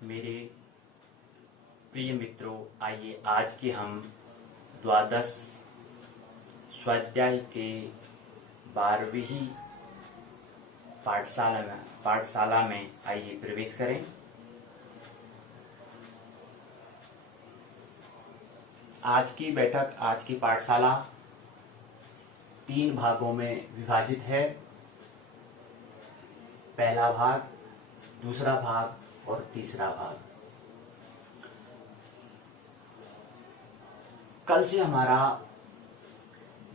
मेरे प्रिय मित्रों, आइए आज के हम द्वादश स्वाध्याय के 12वीं पाठशाला में आइए प्रवेश करें। आज की बैठक, आज की पाठशाला 3 भागों में विभाजित है। पहला भाग, दूसरा भाग और तीसरा भाग। कल से हमारा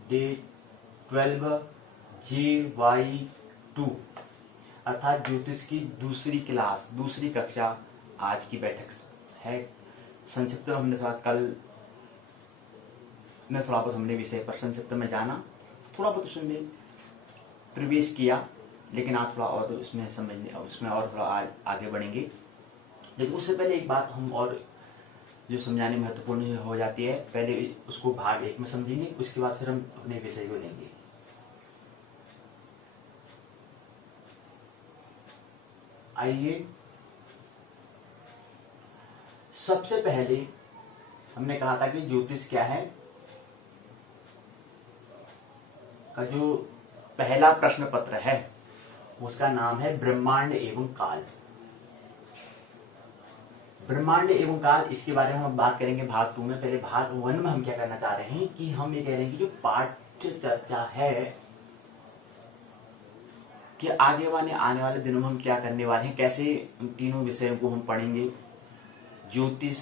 डे 12 JY2 अर्थात ज्योतिष की दूसरी क्लास, दूसरी कक्षा आज की बैठक है। संक्षिप्त में हमने थोड़ा बहुत हमने विषय पर संक्षिप्त में जाना, थोड़ा बहुत उसमें प्रवेश किया, लेकिन आप थोड़ा और उसमें समझने, उसमें और थोड़ा आगे बढ़ेंगे। लेकिन उससे पहले एक बात हम और जो समझाने महत्वपूर्ण हो जाती है, पहले उसको भाग 1 में समझेंगे, उसके बाद फिर हम अपने विषय को लेंगे। आइए, सबसे पहले हमने कहा था कि ज्योतिष क्या है का जो पहला प्रश्न पत्र है उसका नाम है ब्रह्मांड एवं काल। ब्रह्मांड एवं काल, इसके बारे में हम बात करेंगे भाग 2 में। पहले भाग 1 में हम क्या करना चाह रहे हैं कि हम ये कह रहे हैं कि जो पाठ्य चर्चा है कि आने वाले दिनों में हम क्या करने वाले हैं, कैसे उन तीनों विषयों को हम पढ़ेंगे। ज्योतिष,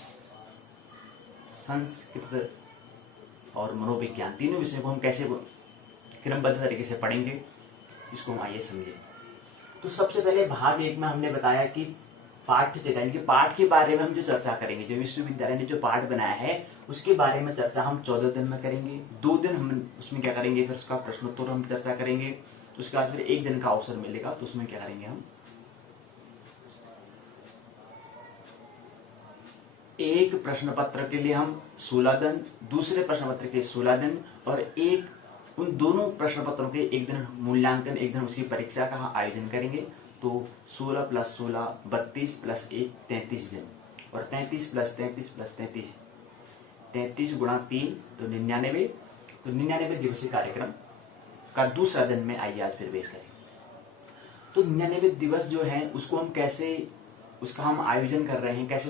संस्कृत और मनोविज्ञान, तीनों विषयों को हम कैसे क्रमबद्ध तरीके से पढ़ेंगे, इसको हम आइए समझें। तो सबसे पहले भाग 1 में हमने बताया कि पाठ्य चर्चा, यानी कि पाठ के बारे में हम जो चर्चा करेंगे, जो विश्वविद्यालय ने जो पाठ बनाया है उसके बारे में चर्चा हम 14 दिन में करेंगे। 2 दिन हम उसमें क्या करेंगे, फिर उसका प्रश्नोत्तर हम चर्चा करेंगे। उसके बाद फिर 1 दिन का अवसर मिलेगा, तो उसमें क्या करेंगे हम एक प्रश्न पत्र के लिए हम 16 दिन, दूसरे प्रश्न पत्र के 16 दिन और उन दोनों प्रश्न पत्रों के 1 दिन मूल्यांकन, 1 दिन उसकी परीक्षा का आयोजन करेंगे। तो 16 + 16 32 + 1 33 दिन, और 33 + 33 + 33 33 × 3 तो 99। तो 99 दिवसीय कार्यक्रम का दूसरा दिन में आइए आज प्रवेश करें। तो 99 दिवस जो है उसको हम कैसे, उसका हम आयोजन कर रहे हैं, कैसे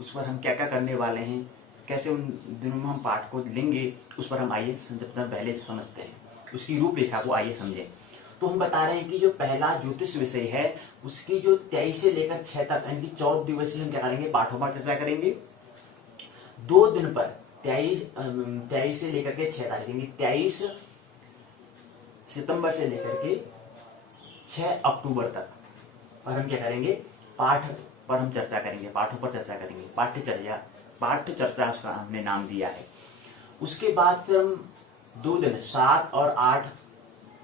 उस पर हम क्या क्या करने वाले हैं, कैसे उन दिनों में हम पाठ को लेंगे, उस पर हम आइए संक्षिप्त पहले समझते हैं, उसकी रूपरेखा को आइए समझें। तो हम बता रहे हैं कि जो पहला ज्योतिष विषय है उसकी जो 23 से लेकर 6 तक, यानी कि 14 दिवसीय हम क्या करेंगे, पाठों पर चर्चा करेंगे। 2 दिन पर 23 से लेकर के 6 तारीख, यानी 23 सितंबर से लेकर के 6 अक्टूबर तक पर हम क्या करेंगे, पाठ पर हम चर्चा करेंगे, पाठों पर चर्चा करेंगे। पाठ्य चर्चा उसका हमने नाम दिया है। उसके बाद फिर हम 2 दिन 7 और 8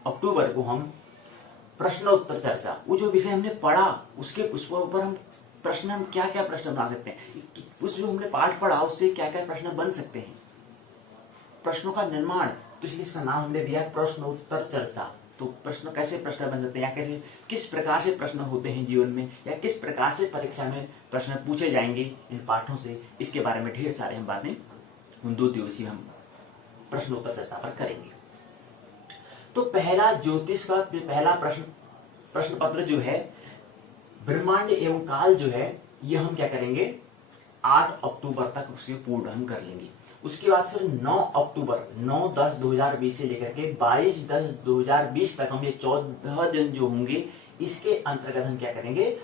अक्टूबर को हम प्रश्नोत्तर चर्चा, वो जो विषय हमने पढ़ा उस पर हम प्रश्न, हम क्या क्या प्रश्न बना सकते हैं, उस जो हमने पाठ पढ़ा उससे क्या क्या प्रश्न बन सकते हैं, प्रश्नों का निर्माण। तो इसलिए इसका नाम हमने दिया है प्रश्नोत्तर चर्चा। तो प्रश्न कैसे प्रश्न बन सकते हैं, या कैसे किस प्रकार से प्रश्न होते हैं जीवन में, या किस प्रकार से परीक्षा में प्रश्न पूछे जाएंगे इन पाठों से, इसके बारे में ढेर सारे हम बातें उन 2 दिवसीय हम प्रश्नोत्तर चर्चा पर करेंगे। तो पहला ज्योतिष का पहला प्रश्न पत्र जो है ब्रह्मांड एवं काल जो है, ये हम क्या करेंगे 8 अक्टूबर तक उसके पूर्ण हम कर लेंगे। उसके बाद फिर 9 अक्टूबर 9-10-2020 से लेकर के 22-10-2020 तक हम ये 14 दिन जो होंगे, इसके अंतर्गत हम क्या करेंगे,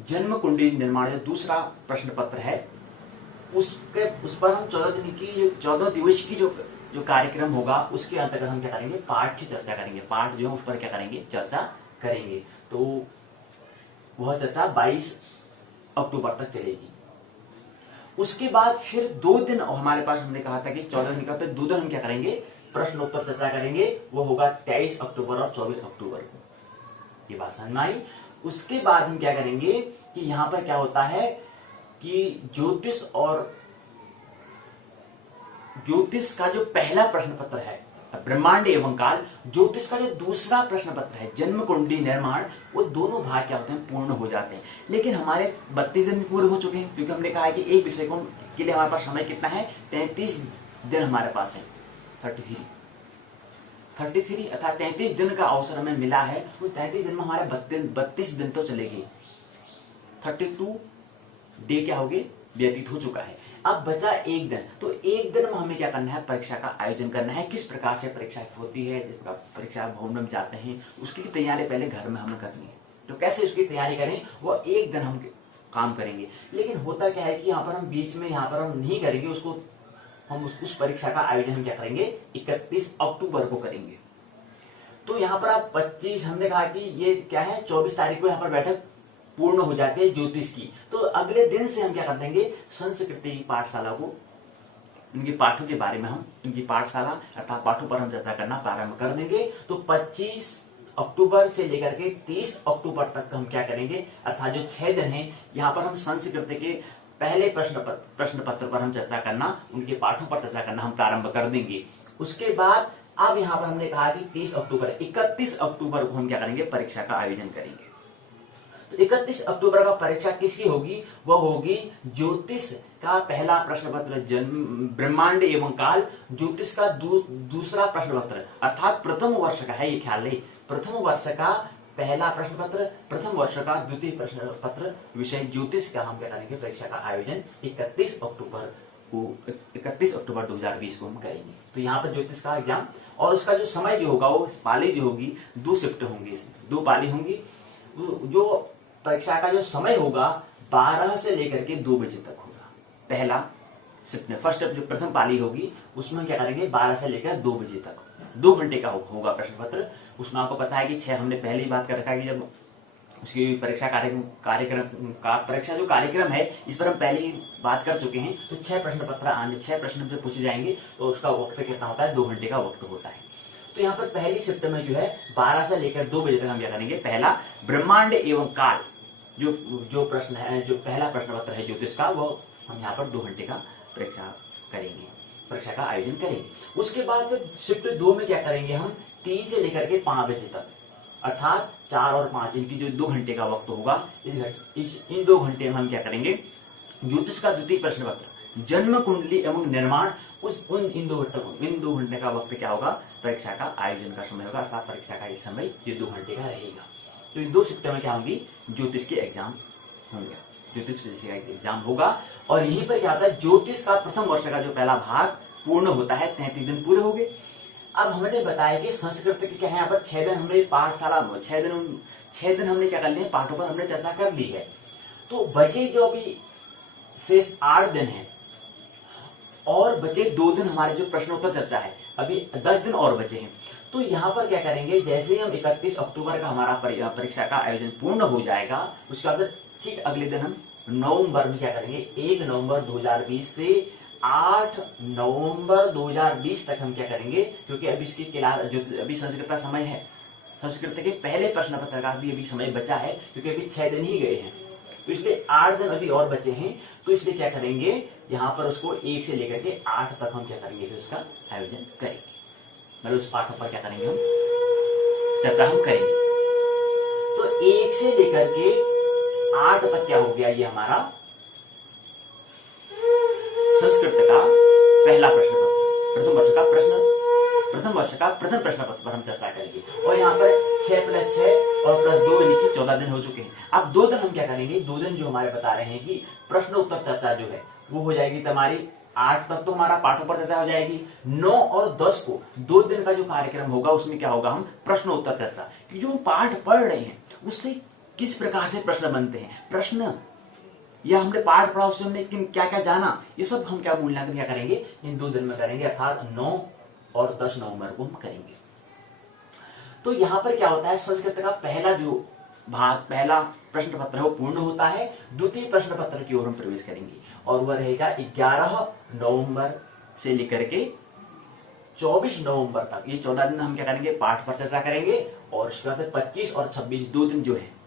जन्म कुंडली निर्माण जो दूसरा प्रश्न पत्र है उस पर हम 14 दिन की, जो 14 दिवस की जो कार्यक्रम होगा उसके अंतर्गत हम क्या करेंगे, पाठ की चर्चा करेंगे। पाठ जो है उस पर क्या करेंगे, चर्चा करेंगे। तो वह चर्चा 22 अक्टूबर तक चलेगी। उसके बाद फिर 2 दिन हमारे पास, हमने कहा था कि 14 दिन का, फिर 2 दिन हम क्या करेंगे, प्रश्नोत्तर चर्चा करेंगे। वो होगा 23 अक्टूबर और 24 अक्टूबर को। ये बात समझ में आई। उसके बाद हम क्या करेंगे कि यहां पर क्या होता है कि ज्योतिष का जो पहला प्रश्न पत्र है ब्रह्मांड एवं काल, ज्योतिष का जो दूसरा प्रश्न पत्र है जन्म कुंडली निर्माण, वो दोनों भाग क्या होते हैं, पूर्ण हो जाते हैं। लेकिन हमारे 32 दिन पूरे हो चुके हैं, क्योंकि हमने कहा है कि एक विषय को के लिए हमारे पास समय कितना है, 33 दिन हमारे पास है। 33 अर्थात 33 दिन का अवसर हमें मिला है। वो 33 दिन में हमारे 32 दिन तो चलेगी, 32 डे क्या हो गए, व्यतीत हो चुका है। अब बचा एक दिन, तो एक दिन में हमें क्या करना है, परीक्षा का आयोजन करना है। किस प्रकार से परीक्षा होती है, जिस प्रकार परीक्षा भवन में जाते हैं, उसकी तैयारी पहले घर में हमें करनी है। तो कैसे उसकी तैयारी करें, वो एक दिन हम काम करेंगे। लेकिन होता क्या है कि यहाँ पर हम बीच में यहाँ पर हम नहीं करेंगे उसको, हम उस परीक्षा का आयोजन हम क्या करेंगे, 31 अक्टूबर को करेंगे। तो यहाँ पर आप 25, हमने कहा कि ये क्या है, 24 तारीख को यहाँ पर बैठक पूर्ण हो जाती है ज्योतिष की। तो अगले दिन से हम क्या कर देंगे, संस्कृति की पाठशाला को, इनके पाठों के बारे में हम, इनकी पाठशाला अर्थात पाठों पर हम चर्चा करना प्रारंभ कर देंगे। तो 25 अक्टूबर से लेकर के 30 अक्टूबर तक हम क्या करेंगे, अर्थात जो 6 दिन है, यहाँ पर हम संस्कृत के पहले प्रश्न पत्र पर हम चर्चा करना, उनके पाठों पर चर्चा करना हम प्रारंभ कर देंगे। उसके बाद अब यहाँ पर हमने कहा कि 30 अक्टूबर 31 अक्टूबर को हम क्या करेंगे, परीक्षा का आयोजन करेंगे। तो 31 अक्टूबर का परीक्षा किसकी होगी, वह होगी ज्योतिष का पहला प्रश्न पत्र जन्म ब्रह्मांड एवं काल, ज्योतिष का दूसरा प्रश्न पत्र अर्थात प्रथम वर्ष का है, ये ख्याल रहे, प्रथम वर्ष का पहला प्रश्न पत्र, प्रथम वर्ष का द्वितीय प्रश्न पत्र विषय ज्योतिष का हम क्या करेंगे, परीक्षा का आयोजन 31 अक्टूबर 2020 को हम करेंगे। तो यहाँ पर ज्योतिष का एग्जाम और उसका जो समय जो होगा, वो पाली जो होगी 2 शिफ्ट होंगी, इसमें 2 पाली होंगी। जो परीक्षा का जो समय होगा 12 से लेकर के 2 बजे तक होगा। पहला शिफ्ट में फर्स्ट जो प्रथम पाली होगी उसमें क्या करेंगे, 12 से लेकर 2 बजे तक 2 घंटे का होगा प्रश्न पत्र। उसमें आपको पता है कि 6 हमने पहले ही बात कर रखा है कि जब उसकी परीक्षा कार्यक्रम का परीक्षा जो कार्यक्रम है, इस पर हम पहले ही बात कर चुके हैं। तो 6 प्रश्न पत्र आने, 6 प्रश्न जो पूछे जाएंगे, तो उसका वक्त कितना होता है, 2 घंटे का वक्त होता है। तो यहाँ पर पहली शिफ्ट में जो है 12 से लेकर 2 बजे तक हम क्या करेंगे, पहला ब्रह्मांड एवं काल जो प्रश्न है, जो पहला प्रश्न पत्र है ज्योतिष का, वो हम यहाँ पर 2 घंटे का परीक्षा का आयोजन करेंगे। उसके बाद फिर शिफ्ट 2 में क्या करेंगे, हम 3 से लेकर के 5 बजे तक अर्थात 4 और 5 इनकी जो 2 घंटे का वक्त होगा, इन 2 घंटे में हम क्या करेंगे, ज्योतिष का द्वितीय प्रश्न पत्र जन्म कुंडली एवं निर्माण, इन 2 घंटे का वक्त क्या होगा, परीक्षा का आयोजन का समय होगा, अर्थात परीक्षा का एक समय ये 2 घंटे का रहेगा। तो इन 2 शिफ्टों में क्या होंगी, ज्योतिष के एग्जाम होंगे, ज्योतिष का एग्जाम होगा। और यहीं पर क्या होता है, ज्योतिष का प्रथम वर्ष का जो पहला भाग पूर्ण होता है, 33 दिन पूरे हो गए। अब हमने बताया कि संस्कृत के क्या है, यहाँ पर 6 दिन हमने पाठशाला 6 दिन हमने क्या कर लिए, पाठों पर हमने चर्चा कर ली है। तो बचे जो अभी शेष 8 दिन है और बचे 2 दिन हमारे जो प्रश्नोत्तर चर्चा है, अभी 10 दिन और बचे हैं। तो यहाँ पर क्या करेंगे, जैसे ही हम 31 अक्टूबर का हमारा परीक्षा का आयोजन पूर्ण हो जाएगा, उसके बाद ठीक अगले दिन हम नवंबर में क्या करेंगे, 1 नवंबर 2020 से 8 नवंबर 2020 तक हम क्या करेंगे, क्योंकि अभी इसकी क्लास जो अभी संस्कृत का समय है, संस्कृत के पहले प्रश्न पत्र का भी अभी समय बचा है, क्योंकि अभी 6 दिन ही गए हैं, तो इसलिए 8 दिन अभी और बचे हैं। तो इसलिए क्या करेंगे, यहाँ पर उसको 1 से लेकर के 8 तक हम क्या करेंगे, फिर उसका आयोजन करेंगे, मतलब उस पाठों पर क्या करेंगे, हम चर्चा हम करेंगे। तो 1 से लेकर के 8 तक क्या हो गया, ये हमारा संस्कृत का पहला प्रश्न पत्र, प्रथम वर्ष का प्रथम प्रश्न पत्र पर हम चर्चा करेंगे। और यहाँ पर 6 + 6 और +2 यानी कि 14 दिन हो चुके हैं। अब 2 दिन हम क्या करेंगे, 2 दिन जो हमारे बता रहे हैं कि प्रश्न उत्तर चर्चा जो है वो हो जाएगी तुम्हारी 8 तक, तो हमारा पाठों पर चर्चा हो जाएगी। 9 और 10 को 2 दिन का जो कार्यक्रम होगा, उसमें क्या होगा, हम प्रश्न उत्तर चर्चा कि जो हम पाठ पढ़ रहे हैं उससे किस प्रकार से प्रश्न बनते हैं, प्रश्न या हमने पाठ पढ़ा उससे हमने क्या क्या जाना, ये सब हम क्या मूल्यांकन क्या करेंगे, इन 2 दिन में करेंगे, अर्थात 9 और 10 नवंबर को हम करेंगे। तो यहाँ पर क्या होता है, संस्कृत का पहला जो भाग, पहला प्रश्न पत्र है वो पूर्ण होता है। द्वितीय प्रश्न पत्र की ओर हम प्रवेश करेंगे और वह रहेगा 11 नवंबर से लेकर के 24 नवंबर तक। ये 14 दिन हम क्या करेंगे, पाठ पर चर्चा करेंगे, और उसके बाद 25 और 26 2 दिन जो है,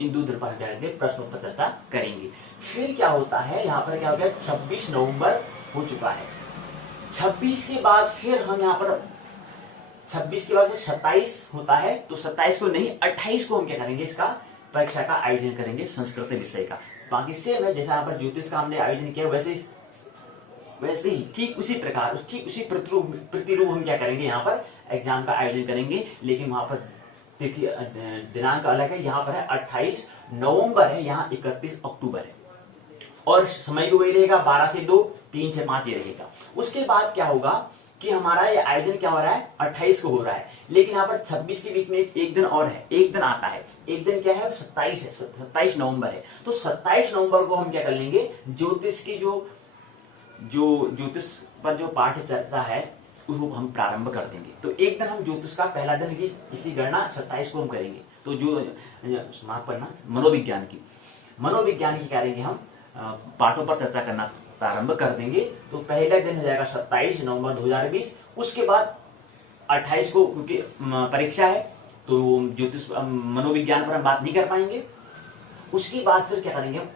इन 2 दिन पर हम क्या करेंगे, प्रश्नोत्तर चर्चा करेंगे। फिर क्या होता है, यहाँ पर क्या हो गया, 26 नवंबर हो चुका है। 26 के बाद फिर हम यहाँ पर 26 के बाद 27 होता है, तो 27 को नहीं 28 को हम क्या करेंगे, इसका परीक्षा का आयोजन करेंगे संस्कृत विषय का। बाकी सेम है, जैसा यहाँ पर ज्योतिष का हमने आयोजन किया वैसे ही ठीक उसी प्रकार ठीक उसी प्रतिरूप हम क्या करेंगे, यहाँ पर एग्जाम का आयोजन करेंगे। लेकिन वहां पर तिथि दिनांक अलग है, यहाँ पर है 28 नवंबर है, यहाँ 31 अक्टूबर है। और समय भी वही रहेगा, 12 से 2, 3 से 5 ये रहेगा। उसके बाद क्या होगा कि हमारा ये आयोजन क्या हो रहा है, 28 को हो रहा है, लेकिन यहाँ पर 26 के बीच में एक दिन और है, एक दिन आता है। एक दिन क्या है, 27 है, 27 नवंबर है। तो 27 नवंबर को हम क्या कर लेंगे, ज्योतिष की जो ज्योतिष पर जो पाठ्य चर्चा है उसको हम प्रारंभ कर देंगे। तो एक दिन हम ज्योतिष का पहला दिन की इसकी गणना 27 को हम करेंगे। तो जो माफ करना मनोविज्ञान की करेंगे हम पाठों पर चर्चा करना प्रारंभ कर देंगे। तो पहला दिन हो जाएगा 27 नवंबर 2020। उसके बाद 28 को क्योंकि परीक्षा है तो ज्योतिष मनोविज्ञान पर हम बात नहीं कर पाएंगे। उसके बाद फिर क्या करेंगे हम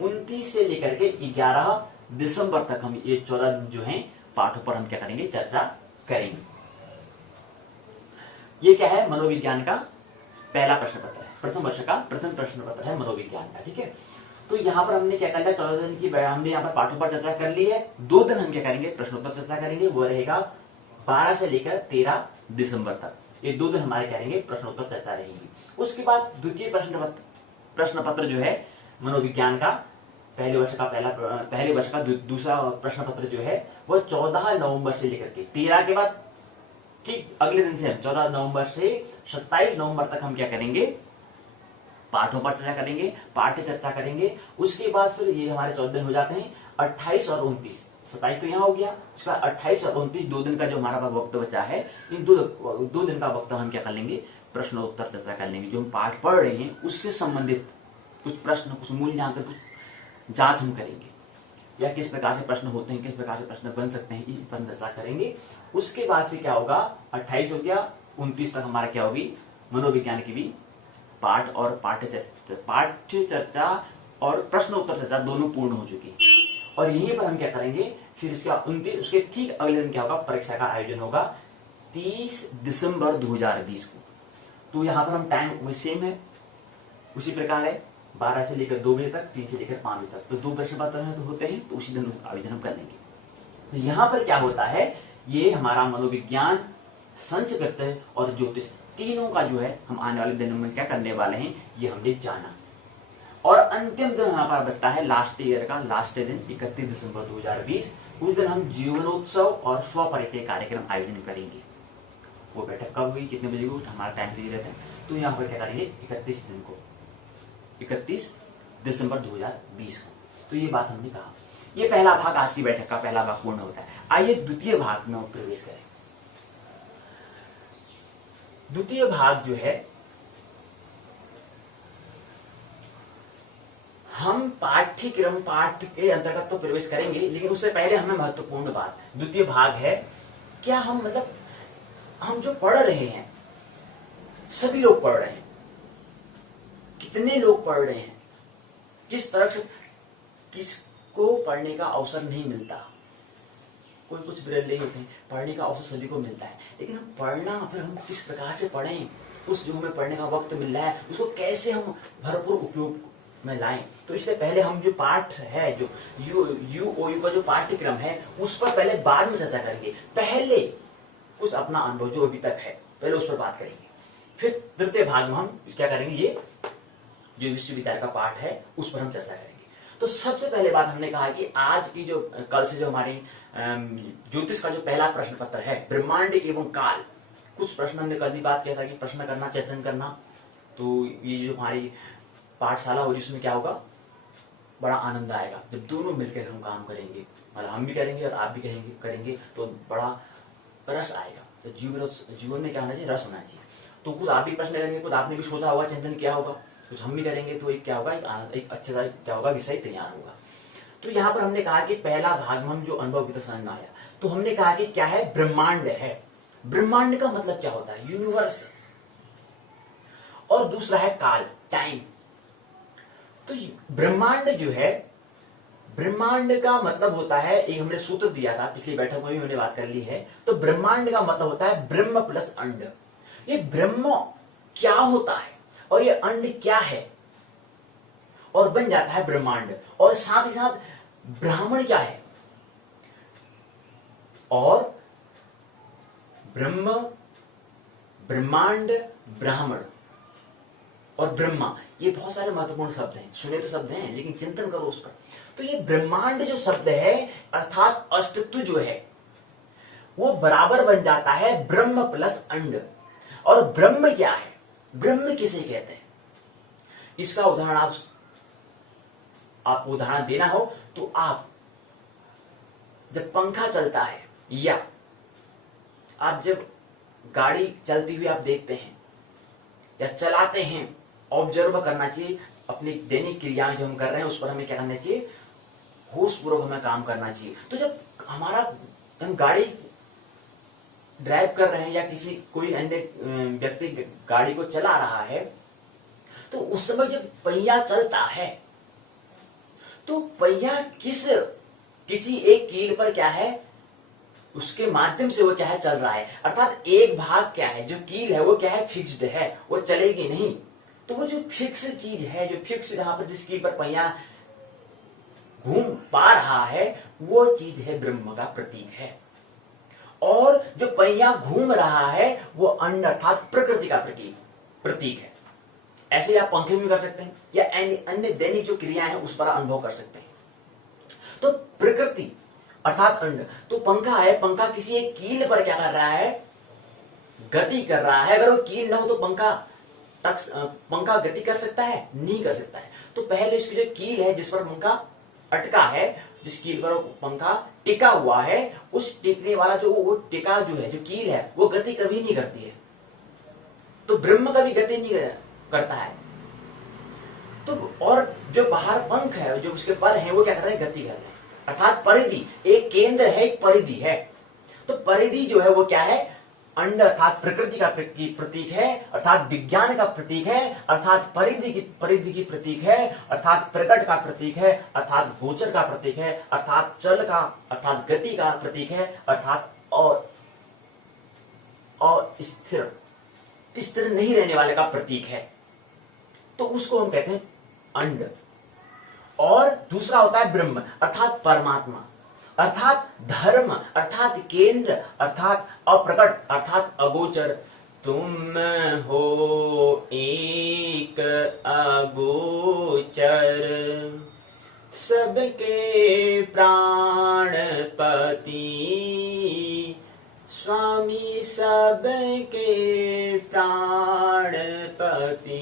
29 से लेकर के 11 दिसंबर तक हम ये 14 जो हैं पाठों पर हम क्या करेंगे, चर्चा करेंगे। ये क्या है, मनोविज्ञान का पहला प्रश्न पत्र है, प्रथम वर्ष का प्रथम प्रश्न पत्र है मनोविज्ञान का। ठीक है, तो यहाँ पर हमने क्या कर लिया, 14 दिन की हमने यहाँ पर पाठों पर चर्चा कर ली है। 2 दिन हम क्या करेंगे, प्रश्नोत्तर चर्चा करेंगे, वो रहेगा 12 से लेकर 13 दिसंबर तक। ये 2 दिन हमारे क्या रहेंगे, प्रश्नोत्तर चर्चा रहेगी। उसके बाद द्वितीय प्रश्न पत्र जो है मनोविज्ञान का पहले वर्ष का दूसरा प्रश्न पत्र जो है वो 14 नवंबर से लेकर के 13 के बाद ठीक अगले दिन से हम 14 नवंबर से 27 नवंबर तक हम क्या करेंगे, पाठों पर चर्चा करेंगे, पाठ्य चर्चा करेंगे। उसके बाद फिर ये हमारे 14 दिन हो जाते हैं, 28 और 29, 27 तो यहाँ हो गया, उसके बाद 28 और 29 2 दिन का जो हमारा वक्त बचा है, इन दो दिन का वक्त हम क्या कर लेंगे, प्रश्नोत्तर चर्चा कर लेंगे। जो हम पाठ पढ़ रहे हैं उससे संबंधित कुछ प्रश्न, कुछ मूल्यांकन, कुछ जांच हम करेंगे, या किस प्रकार से प्रश्न होते हैं, किस प्रकार से प्रश्न बन सकते हैं, इस पर चर्चा करेंगे। उसके बाद फिर क्या होगा, 28 हो गया, 29 तक हमारा क्या होगी, मनोविज्ञान की भी पाठ और पाठ्य चर्चा और प्रश्नोत्तर चर्चा दोनों पूर्ण हो चुकी है। और यहीं पर हम क्या करेंगे, फिर इसके 29 उसके ठीक अगले दिन क्या होगा, परीक्षा का आयोजन होगा 30 दिसंबर 2020 को। तो यहाँ पर हम टाइम सेम है, उसी प्रकार है, 12 से लेकर 2 बजे तक, 3 से लेकर 5 बजे तक। तो 2 प्रश्न पत्र हैं तो होते हैं, तो उसी दिन आवेदन हम कर लेंगे। तो यहाँ पर क्या होता है, ये हमारा मनोविज्ञान, संस्कृत और ज्योतिष तीनों का जो है हम आने वाले दिनों में क्या करने वाले हैं, ये हमने जाना। और अंतिम दिन यहाँ पर बचता है लास्ट ईयर का लास्ट दिन 31 दिसंबर 2020। उस दिन हम जीवनोत्सव और स्व परिचय कार्यक्रम आयोजन करेंगे। वो बैठक कब हुई, कितने बजे को, हमारा टाइम दे रहता है। तो यहाँ पर क्या करेंगे, 31 दिन को, 31 दिसंबर 2020 को। तो ये बात हमने कहा। ये पहला भाग, आज की बैठक का पहला भाग पूर्ण होता है। आइए द्वितीय भाग में प्रवेश करें। द्वितीय भाग जो है, हम पाठ्यक्रम पाठ के अंतर्गत तो प्रवेश करेंगे, लेकिन उससे पहले हमें महत्वपूर्ण बात, द्वितीय भाग है, क्या हम मतलब हम जो पढ़ रहे हैं, सभी लोग पढ़ रहे हैं, कितने लोग पढ़ रहे हैं, किस तरह से, किसको पढ़ने का अवसर नहीं मिलता। कोई कुछ बिरले होते हैं, पढ़ने का अवसर सभी को मिलता है, लेकिन हम पढ़ना फिर हम किस प्रकार से पढ़ें, उस जो हमें पढ़ने का वक्त मिल रहा है उसको कैसे हम भरपूर उपयोग में लाएं। तो इसलिए पहले हम जो पाठ है, जो यूओयू का जो पाठ्यक्रम है, उस पर पहले बाद में चर्चा करेंगे। पहले कुछ अपना अनुभव जो अभी तक है पहले उस पर बात करेंगे, फिर तृतीय भाग में हम क्या करेंगे, ये जो विश्वविद्यालय का पाठ है उस पर हम चर्चा करेंगे। तो सबसे पहले बात हमने कहा कि आज की जो कल से जो हमारी ज्योतिष का जो पहला प्रश्न पत्र है, ब्रह्मांड एवं काल, कुछ प्रश्न हमने कल भी बात किया था कि प्रश्न करना, चिंतन करना। तो ये जो हमारी पाठशाला होगी उसमें क्या होगा, बड़ा आनंद आएगा जब दोनों मिलकर हम काम करेंगे, मतलब हम भी करेंगे और आप भी करेंगे तो बड़ा रस आएगा। तो जीवन में क्या होना चाहिए, रस होना चाहिए। तो कुछ आप भी प्रश्न करेंगे, कुछ आपने भी सोचा होगा, चिंतन किया होगा, कुछ हम भी करेंगे, तो एक क्या होगा, एक अच्छा सा क्या होगा, विषय तैयार होगा। तो यहाँ पर हमने कहा कि पहला भाग में हम जो अनुभव की तरह समझ में आया, तो हमने कहा कि क्या है, ब्रह्मांड है। ब्रह्मांड का मतलब क्या होता है, यूनिवर्स। और दूसरा है काल, टाइम। तो ब्रह्मांड जो है ब्रह्मांड का मतलब होता है, एक हमने सूत्र दिया था पिछली बैठक में भी हमने बात कर ली है, तो ब्रह्मांड का मतलब होता है ब्रह्म प्लस अंड। ये ब्रह्म क्या होता है और ये अंड क्या है, और बन जाता है ब्रह्मांड। और साथ ही साथ ब्राह्मण क्या है, और ब्रह्म, ब्रह्मांड, ब्राह्मण और ब्रह्मा, ये बहुत सारे महत्वपूर्ण शब्द हैं, सुने तो शब्द हैं लेकिन चिंतन करो उस पर। तो ये ब्रह्मांड जो शब्द है अर्थात अस्तित्व जो है वो बराबर बन जाता है ब्रह्म प्लस अंड। और ब्रह्म क्या है, ब्रह्म किसे कहते हैं, इसका उदाहरण आपको उदाहरण देना हो तो आप जब पंखा चलता है या आप जब गाड़ी चलती हुई आप देखते हैं या चलाते हैं, ऑब्जर्व करना चाहिए अपनी दैनिक क्रियाएं जो हम कर रहे हैं उस पर हमें क्या करना चाहिए, होशपूर्वक हमें काम करना चाहिए। तो जब हम गाड़ी ड्राइव कर रहे हैं या कोई अन्य व्यक्ति गाड़ी को चला रहा है, तो उस समय जब पहिया चलता है तो पहिया किसी एक कील पर क्या है, उसके माध्यम से वो क्या है चल रहा है। अर्थात एक भाग क्या है, जो कील है वो क्या है, फिक्स्ड है, वो चलेगी नहीं। तो वो जो फिक्स चीज है, जो फिक्स जहां पर जिस कील पर पहिया घूम पा रहा है, वो चीज है ब्रह्म का प्रतीक है। और जो पहिया घूम रहा है वो अंड अर्थात प्रकृति का प्रतीक है। ऐसे आप पंखे में कर सकते हैं या अन्य दैनिक जो क्रियाएं हैं उस पर अनुभव कर सकते हैं। तो प्रकृति अर्थात अंड, तो पंखा है, पंखा किसी एक कील पर क्या कर रहा है, गति कर रहा है। अगर वो कील ना हो तो पंखा गति कर सकता है, नहीं कर सकता है। तो पहले इसकी जो कील है जिस पर पंखा अटका है, जिस कील पर पंखा टिका हुआ है, उस टिकने वाला वो टिका जो है, जो कील है, वो गति कभी नहीं करती है। तो ब्रह्म कभी गति नहीं करता है। तो और जो बाहर पंख है, जो उसके पर है, वो क्या कर रहे हैं, गति कर रहे हैं। अर्थात परिधि, एक केंद्र है, एक परिधि है। तो परिधि जो है वो क्या है, अंड अर्थात प्रकृति का प्रतीक है, अर्थात विज्ञान का प्रतीक है, अर्थात परिधि की प्रतीक है, अर्थात प्रकट का प्रतीक है, अर्थात गोचर का प्रतीक है, अर्थात चल का अर्थात गति का प्रतीक है, अर्थात और स्थिर नहीं रहने वाले का प्रतीक है। तो उसको हम कहते हैं अंड। और दूसरा होता है ब्रह्म अर्थात परमात्मा, अर्थात धर्म, अर्थात केंद्र, अर्थात अप्रकट, अर्थात अगोचर। तुम हो एक अगोचर, सबके प्राणपति, स्वामी सबके प्राणपति।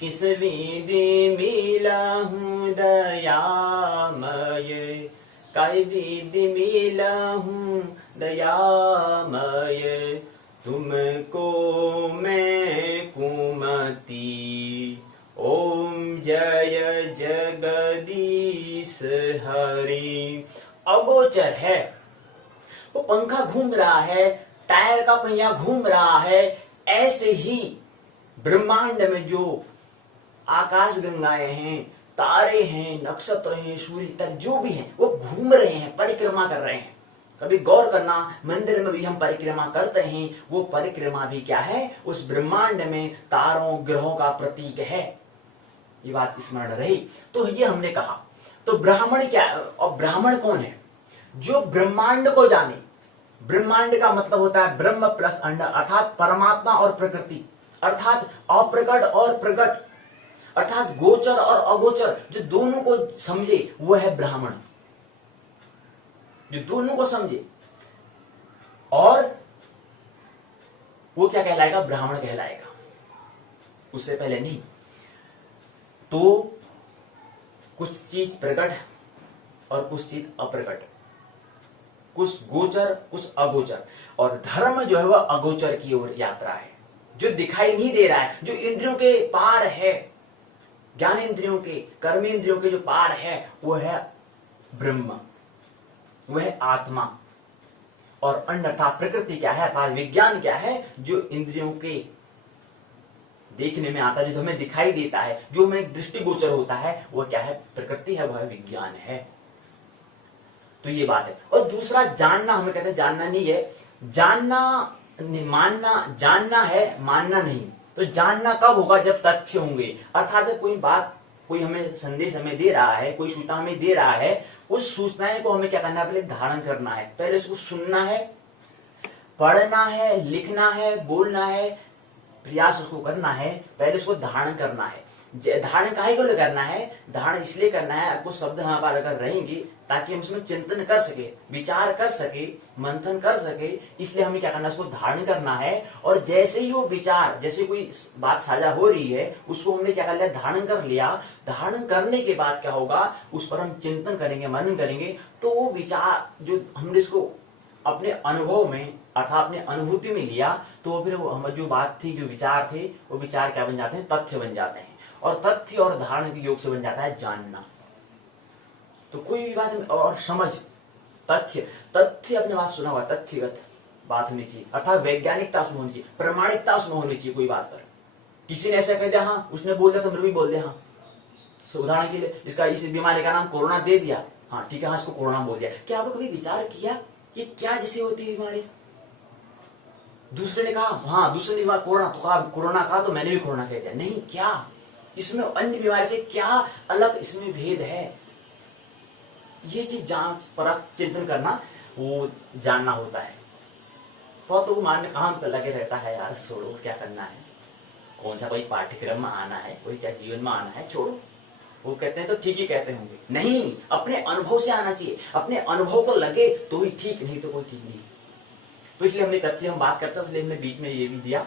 किस विधि मिला हूँ दयामय, कई विधि मिला हूँ दयामय। तुमको मैं कुमति, ओम जय जगदीश हरि। अगोचर है, वो पंखा घूम रहा है, टायर का पहिया घूम रहा है। ऐसे ही ब्रह्मांड में जो आकाश गंगाएं हैं, तारे हैं, नक्षत्र हैं, सूर्य तारे जो भी हैं, वो घूम रहे हैं, परिक्रमा कर रहे हैं। कभी गौर करना, मंदिर में भी हम परिक्रमा करते हैं, वो परिक्रमा भी क्या है, उस ब्रह्मांड में तारों ग्रहों का प्रतीक है। ये बात स्मरण रही। तो ये हमने कहा। तो ब्राह्मण क्या है, और ब्राह्मण कौन है, जो ब्रह्मांड को जाने। ब्रह्मांड का मतलब होता है ब्रह्म प्लस अंड, अर्थात परमात्मा और प्रकृति, अर्थात अप्रकट और प्रकट, अर्थात गोचर और अगोचर, जो दोनों को समझे वो है ब्राह्मण। जो दोनों को समझे, और वो क्या कहलाएगा, ब्राह्मण कहलाएगा। उससे पहले नहीं। तो कुछ चीज प्रकट और कुछ चीज अप्रकट, कुछ गोचर कुछ अगोचर। और धर्म जो है वह अगोचर की ओर यात्रा है, जो दिखाई नहीं दे रहा है, जो इंद्रियों के पार है, ज्ञान इंद्रियों के, कर्म इंद्रियों के जो पार है, वो है ब्रह्म, वह है आत्मा। और अंड अर्थात प्रकृति क्या है, अर्थात विज्ञान क्या है, जो इंद्रियों के देखने में आता है, जो हमें दिखाई देता है, जो हमें दृष्टिगोचर होता है, वो क्या है? प्रकृति है, वह विज्ञान है। तो ये बात है। और दूसरा जानना, हमें कहते हैं जानना नहीं है, जानना मानना, जानना है मानना नहीं। तो जानना कब होगा? जब तथ्य होंगे। अर्थात कोई बात, कोई हमें संदेश हमें दे रहा है, कोई सूचना हमें दे रहा है, उस सूचना को हमें क्या करना है? पहले धारण करना है, पहले उसको सुनना है, पढ़ना है, लिखना है, बोलना है, प्रयास उसको करना है, पहले उसको धारण करना है। धारण काहे को करना है? धारण इसलिए करना है, आपको शब्द हमारे पास अगर रहेंगे ताकि हम उसमें चिंतन कर सके, विचार कर सके, मंथन कर सके, इसलिए हमें क्या करना है? उसको धारण करना है। और जैसे ही वो विचार, जैसे कोई बात साझा हो रही है, उसको हमने क्या कर लिया? धारण कर लिया। धारण करने के बाद क्या होगा? उस पर हम चिंतन करेंगे, मनन करेंगे, तो वो विचार जो हमने इसको अपने अनुभव में अर्थात अपने अनुभूति में लिया, तो फिर वो हम जो बात थी, जो विचार थे, वो विचार क्या बन जाते हैं? तथ्य बन जाते हैं। और तथ्य और धारण के योग से बन जाता है जानना। तो कोई भी बात और समझ, तथ्य अपने बात सुना हुआ, तथ्यगत बात होनी चाहिए, अर्थात वैज्ञानिकता उसमें होनी चाहिए, प्रमाणिकता उसमें होनी चाहिए। कोई बात पर किसी ने ऐसा कह दिया, हाँ उसने बोल दिया तो मेरे को भी बोल दिया, हाँ। उदाहरण के लिए इसका, इस बीमारी का नाम कोरोना दे दिया, हाँ ठीक है, हाँ इसको कोरोना बोल दिया। क्या आपने कभी विचार किया ये क्या जैसे होती है बीमारी? दूसरे ने कहा, हाँ दूसरे ने कहा कोरोना, तो कहा कोरोना कहा तो मैंने भी कोरोना कह दिया। नहीं, क्या इसमें अन्य बीमारी से क्या अलग इसमें भेद है? ये चीज जांच परख चिंतन करना, वो जानना होता है। तो मान में काम पे लगे रहता है, यार छोड़ो, क्या करना है, कौन सा कोई पाठ्यक्रम में आना है, कोई क्या जीवन में आना है, छोड़ो। वो कहते हैं तो ठीक ही कहते होंगे, नहीं, अपने अनुभव से आना चाहिए, अपने अनुभव को लगे तो ही ठीक, नहीं तो कोई ठीक नहीं। तो इसलिए हमने कथ्य हम बात करते हैं, इसलिए हमने बीच में ये भी दिया।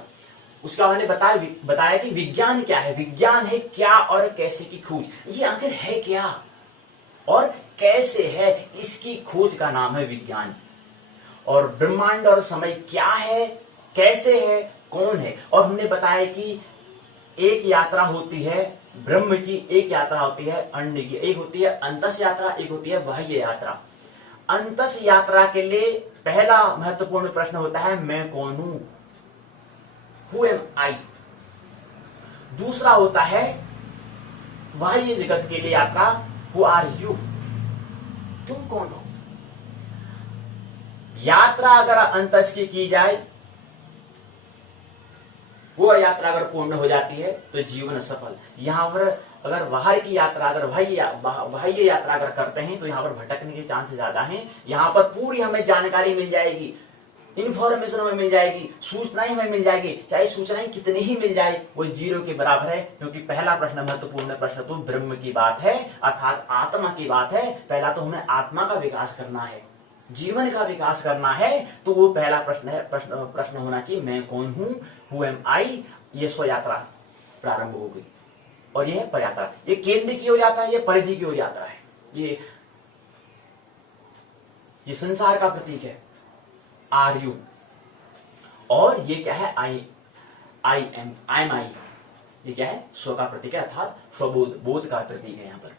उसका हमने बताया कि विज्ञान क्या है? विज्ञान है क्या और कैसे की खोज। ये आखिर है क्या और कैसे है, इसकी खोज का नाम है विज्ञान। और ब्रह्मांड और समय क्या है, कैसे है, कौन है। और हमने बताया कि एक यात्रा होती है ब्रह्म की, एक यात्रा होती है अंड की, एक होती है अंतस यात्रा, एक होती है बाह्य यात्रा। अंतस यात्रा के लिए पहला महत्वपूर्ण प्रश्न होता है, मैं कौन हूं? Who am I? दूसरा होता है बाह्य जगत के लिए यात्रा, Who are you? तुम कौन हो? यात्रा अगर अंतस की जाए, वो यात्रा अगर पूर्ण हो जाती है तो जीवन सफल। यहां पर अगर बाहर की यात्रा, अगर बाह्य यात्रा अगर करते हैं तो यहाँ पर भटकने के चांस ज्यादा हैं। यहाँ पर पूरी हमें जानकारी मिल जाएगी, इंफॉर्मेशन हमें मिल जाएगी, सूचनाएं हमें मिल जाएगी, चाहे सूचनाएं कितनी ही मिल जाए वो जीरो के बराबर है। क्योंकि पहला प्रश्न, महत्वपूर्ण प्रश्न तो ब्रह्म की बात है, अर्थात आत्मा की बात है। पहला तो हमें आत्मा का विकास करना है, जीवन का विकास करना है। तो वो पहला प्रश्न है, प्रश्न होना चाहिए, मैं कौन हूं? हु एम आई? ये स्व यात्रा प्रारंभ हो गई। और ये है पर यात्रा, ये केंद्र की ओर यात्रा है, ये परिधि की ओर यात्रा है। ये संसार का प्रतीक है, आर यू। और ये क्या है? आई एम आई। ये क्या है? स्व का प्रतीक है, अर्थात स्वबोध, बोध का प्रतीक है यहाँ पर।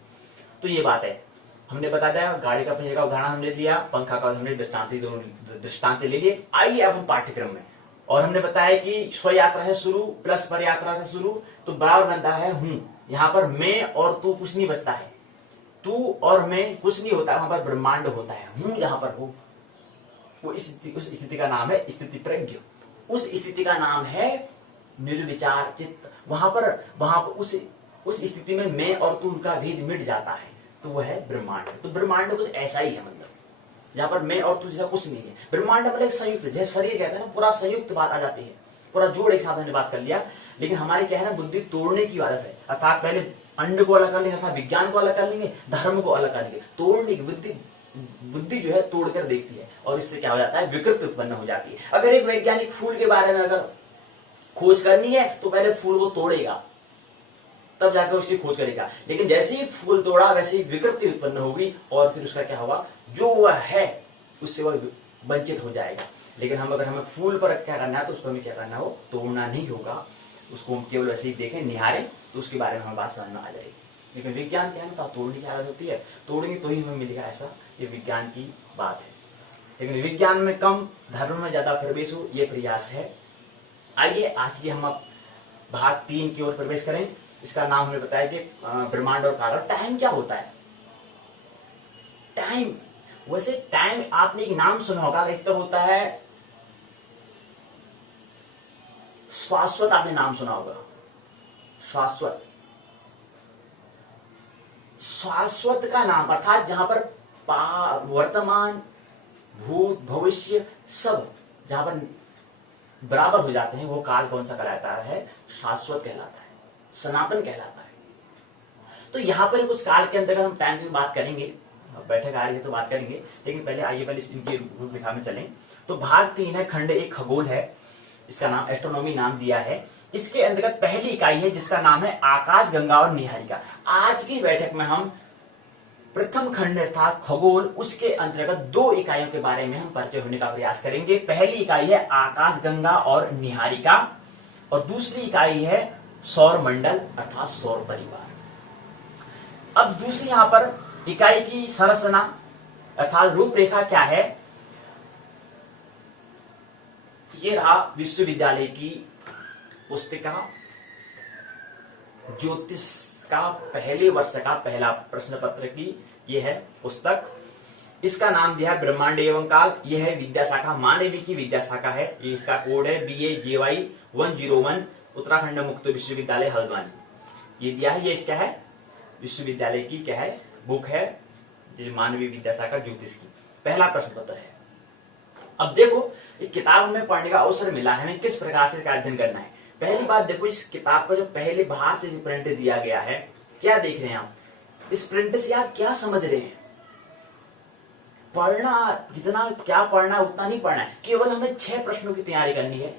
तो ये बात है, हमने बता दिया, गाड़ी का पहिए का उदाहरण हमने दिया, पंखा का हमने दृष्टांत ले लिए। आइए अब हम पाठ्यक्रम में, और हमने बताया कि स्व यात्रा है शुरू, प्लस पर यात्रा से शुरू, तो बराबर बनता है हूं। यहाँ पर मैं और तू कुछ नहीं बचता है, तू और मैं कुछ नहीं होता, वहां पर ब्रह्मांड होता है। हूं जहां पर हो, वो उस स्थिति का नाम है स्थिति प्रज्ञ। उस स्थिति का नाम है निर्विचार चित्त। वहां पर उस स्थिति में मैं और तू का भेद मिट जाता है, तो वह है ब्रह्मांड। तो ब्रह्मांड कुछ ऐसा ही है, मतलब जहां पर मैं और तू जैसा कुछ नहीं है। ब्रह्मांड मतलब संयुक्त, जैसे शरीर कहते हैं ना, पूरा संयुक्त बात आ जाती है, पूरा जोड़ एक साथ हमने बात कर लिया। लेकिन हमारी क्या है ना, बुद्धि तोड़ने की आदत है, अर्थात पहले अंड को अलग कर लेंगे, अर्थात विज्ञान को अलग कर लेंगे, धर्म को अलग कर लेंगे। तोड़ने की बुद्धि जो है तोड़कर देखती है, और इससे क्या हो जाता है? विकृति उत्पन्न हो जाती है। अगर एक वैज्ञानिक फूल के बारे में अगर खोज करनी है तो पहले फूल को तोड़ेगा, तब जाकर उसकी खोज करेगा। लेकिन जैसे ही फूल तोड़ा वैसे ही विकृति उत्पन्न होगी, और फिर उसका क्या होगा? जो वह है उससे वह वंचित हो जाएगा। लेकिन अगर हमें फूल पर क्या करना है तो उसको हमें क्या करना हो? तोड़ना नहीं होगा, उसको हम केवल ऐसे ही देखें, निहारें, तो उसके बारे में हमें बात समझ में आ जाएगी। लेकिन विज्ञान क्या है ना, तोड़ने की आदत होती है, तोड़ेंगे तो ही हमें मिलेगा, ऐसा ये विज्ञान की बात है। लेकिन विज्ञान में कम, धर्म में ज्यादा प्रवेश हो, ये प्रयास है। आइए आज की हम भाग 3 की ओर प्रवेश करें। इसका नाम हमें बताया कि ब्रह्मांड और काल। टाइम क्या होता है? टाइम, वैसे टाइम आपने एक नाम सुना होगा, एक तो होता है शाश्वत, आपने नाम सुना होगा शाश्वत। शाश्वत का नाम अर्थात जहां पर वर्तमान, भूत, भविष्य सब जहां पर बराबर हो जाते हैं, वो काल कौन सा कहलाता है? शाश्वत कहलाता है, सनातन कहलाता है। तो यहां पर कुछ काल के अंतर्गत हम टाइम की बात करेंगे, बैठक आ रही है तो बात करेंगे, लेकिन पहले आइए पहले इनकी रूपरेखा में चलें। तो भाग 3 है, खंड 1 खगोल है, इसका नाम एस्ट्रोनॉमी नाम दिया है। इसके अंतर्गत पहली इकाई है जिसका नाम है आकाश गंगा और निहारिका। आज की बैठक में हम प्रथम खंड अर्थात खगोल, उसके अंतर्गत 2 इकाइयों के बारे में हम परिचय होने का प्रयास करेंगे। पहली इकाई है आकाश गंगा और निहारिका, और दूसरी इकाई है सौर मंडल अर्थात सौर परिवार। अब दूसरी यहां पर इकाई की संरचना अर्थात रूपरेखा क्या है? ये रहा विश्वविद्यालय की पुस्तिका ज्योतिष का पहले वर्ष का पहला प्रश्न पत्र की ये है पुस्तक। इसका नाम दिया है ब्रह्मांड एवं काल। यह है विद्या शाखा, मानवी की विद्या शाखा है। ये इसका कोड है BAJY 101, उत्तराखंड मुक्त विश्वविद्यालय हल्द्वानी। ये दिया है, ये क्या है? विश्वविद्यालय की क्या है? बुक है, जो मानवीय विद्या शाखा ज्योतिष की पहला प्रश्न पत्र है। अब देखो, एक किताब में पढ़ने का अवसर मिला है, हमें किस प्रकार से अध्ययन करना है। पहली बात देखो, इस किताब का जो पहले बाहर से प्रिंट दिया गया है, क्या देख रहे हैं आप? इस प्रिंट से आप क्या समझ रहे हैं? पढ़ना जितना क्या पढ़ना उतना नहीं पढ़ना है, केवल हमें 6 प्रश्नों की तैयारी करनी है।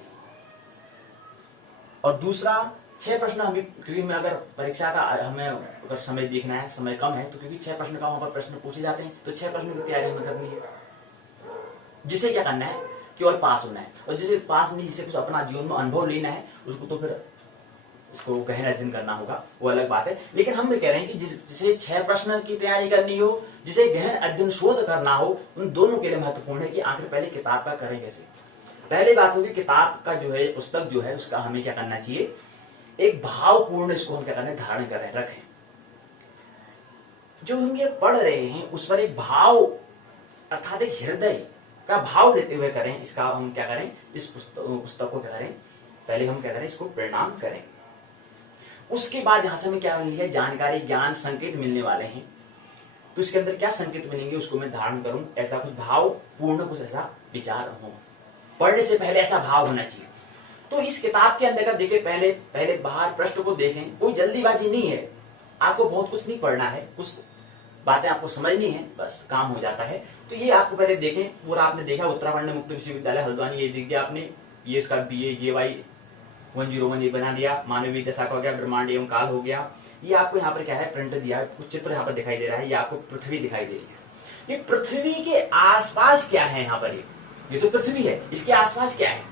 और दूसरा 6 प्रश्न हमें, क्योंकि मैं अगर परीक्षा का हमें अगर समय देखना है, समय कम है, तो क्योंकि 6 प्रश्न का वहां पर प्रश्न पूछे जाते हैं, तो 6 प्रश्नों की तैयारी हमें करनी है। जिसे क्या करना है? केवल पास होना है। और जिसे पास नहीं, जिसे कुछ अपना जीवन में अनुभव लेना है, उसको तो फिर इसको गहन अध्ययन करना होगा, वो अलग बात है। लेकिन हम ये कह रहे हैं कि जिसे 6 प्रश्न की तैयारी करनी हो, जिसे गहन अध्ययन शोध करना हो, उन दोनों के लिए महत्वपूर्ण है कि आखिर पहले किताब का करें कैसे। पहली बात होगी, किताब का जो है, पुस्तक जो है, उसका हमें क्या करना चाहिए? एक भावपूर्ण इसको हम क्या करें? धारण करें, रखें। जो हम ये पढ़ रहे हैं उस पर एक भाव अर्थात एक हृदय का भाव लेते हुए करें। इसका हम क्या करें? इस पुस्तक को क्या करें? पहले हम क्या करें? इसको प्रणाम करें। उसके बाद यहां से हमें क्या मिली है? जानकारी, ज्ञान, संकेत मिलने वाले हैं। तो इसके अंदर क्या संकेत मिलेंगे उसको मैं धारण करूं, ऐसा कुछ भाव पूर्ण, कुछ ऐसा विचार हो। पढ़ने से पहले ऐसा भाव होना चाहिए। तो इस किताब के अंदर देखिए, पहले बाहर पृष्ठ को देखें। कोई जल्दीबाजी नहीं है, आपको बहुत कुछ नहीं पढ़ना है, कुछ बातें आपको समझनी है, बस काम हो जाता है। तो ये आपको पहले देखें, पूरा आपने देखा उत्तराखंड मुक्त विश्वविद्यालय हल्द्वानी, ये दिख गया आपने। ये इसका BAJY 101 ये बना दिया, मानवीय विद्या शाखा हो गया, ब्रह्मांड एवं काल हो गया। ये आपको यहाँ पर क्या है? प्रिंट दिया है, कुछ चित्र यहाँ पर दिखाई दे रहा है। ये आपको पृथ्वी दिखाई दे रही है। ये पृथ्वी के आसपास क्या है? यहाँ पर ये तो पृथ्वी है, इसके आसपास क्या है?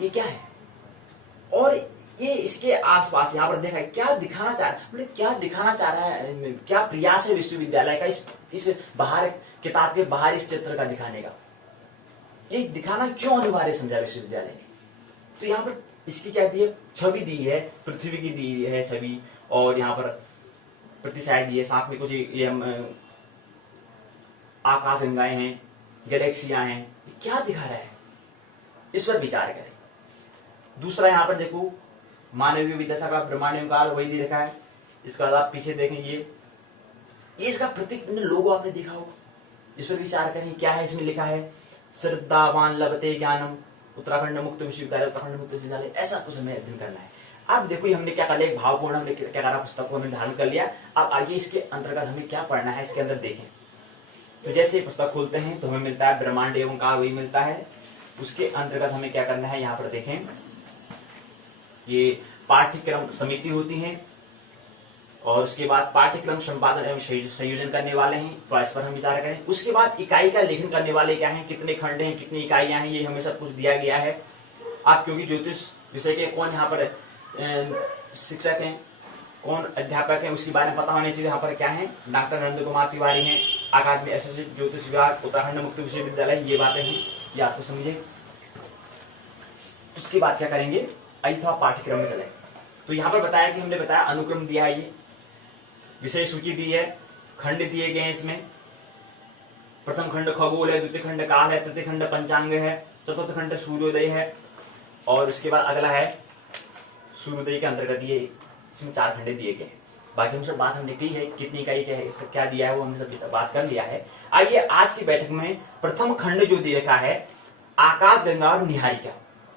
ये क्या है? और ये इसके आसपास यहाँ पर देखा है, क्या दिखाना चाह रहा है? मतलब क्या दिखाना चाह रहा है, क्या प्रयास है विश्वविद्यालय का इस बाहर, किताब के बाहर इस चित्र का दिखाने का? ये दिखाना क्यों अनिवार्य समझा विश्वविद्यालय ने? तो यहाँ पर इसकी क्या दी है? छवि दी है, पृथ्वी की दी है छवि, और यहाँ पर प्रतिशय दी है, साथ में कुछ ये आकाश गंगाएं हैं, गैलेक्सियां हैं। क्या दिखा रहा है? इस पर विचार करें। दूसरा यहाँ पर देखो, मानवीय विद्या शाखा ब्रह्मांड एवं काल, वही दे रखा है। इसका आप पीछे देखें, ये इसका प्रतीक लोगो आपने देखा होगा। इस पर विचार करें, क्या है इसमें लिखा है? श्रद्धावान लभते ज्ञानम, उत्तराखंड मुक्त विश्वविद्यालय, उत्तराखंड मुक्त विश्वविद्यालय, ऐसा कुछ हमें अध्ययन करना है। अब देखो, हमने क्या कर लिया? एक भावपूर्ण हमने क्या करा? पुस्तक को हमने धारण कर लिया। अब आगे इसके अंतर्गत हमें क्या पढ़ना है, इसके अंदर देखें। तो जैसे पुस्तक खोलते हैं तो हमें मिलता है ब्रह्मांड एवं काल, वही मिलता है। उसके अंतर्गत हमें क्या करना है? यहाँ पर देखें, ये पाठ्यक्रम समिति होती है, और उसके बाद पाठ्यक्रम संपादन एवं संयोजन करने वाले हैं, तो इस पर हम विचार करें। उसके बाद इकाई का लेखन करने वाले क्या हैं, कितने खंड हैं, कितनी इकाइयां हैं, ये हमें सब कुछ दिया गया है। आप क्योंकि ज्योतिष विषय के कौन यहाँ पर शिक्षक हैं, कौन अध्यापक हैं, उसके बारे में पता होने चाहिए। यहाँ पर क्या है? डॉक्टर नरेंद्र कुमार तिवारी हैं, अकादमी एसोसिएट ज्योतिष विभाग, उत्तराखंड मुक्त विश्वविद्यालय, ये बातें हैं, ये आपको समझे। उसके बाद क्या करेंगे, आइए थोड़ा पाठ्यक्रम में चले। तो यहाँ पर बताया कि हमने बताया अनुक्रम दिया है, ये विषय सूची दी है, खंड दिए गए हैं इसमें। प्रथम खंड खगोल है, द्वितीय खंड काल है, तृतीय खंड पंचांग है, चतुर्थ खंड सूर्योदय है, और इसके बाद अगला है सूर्योदय के अंतर्गत ये इसमें 4 खंड दिए गए हैं। बाकी हम सब बात हमने की है, कितनी इकाई क्या है, सब क्या दिया है वो हमने सब बात कर लिया है। आइए आज की बैठक में प्रथम खंड जो दे रखा है आकाश गंगा और निहारिका,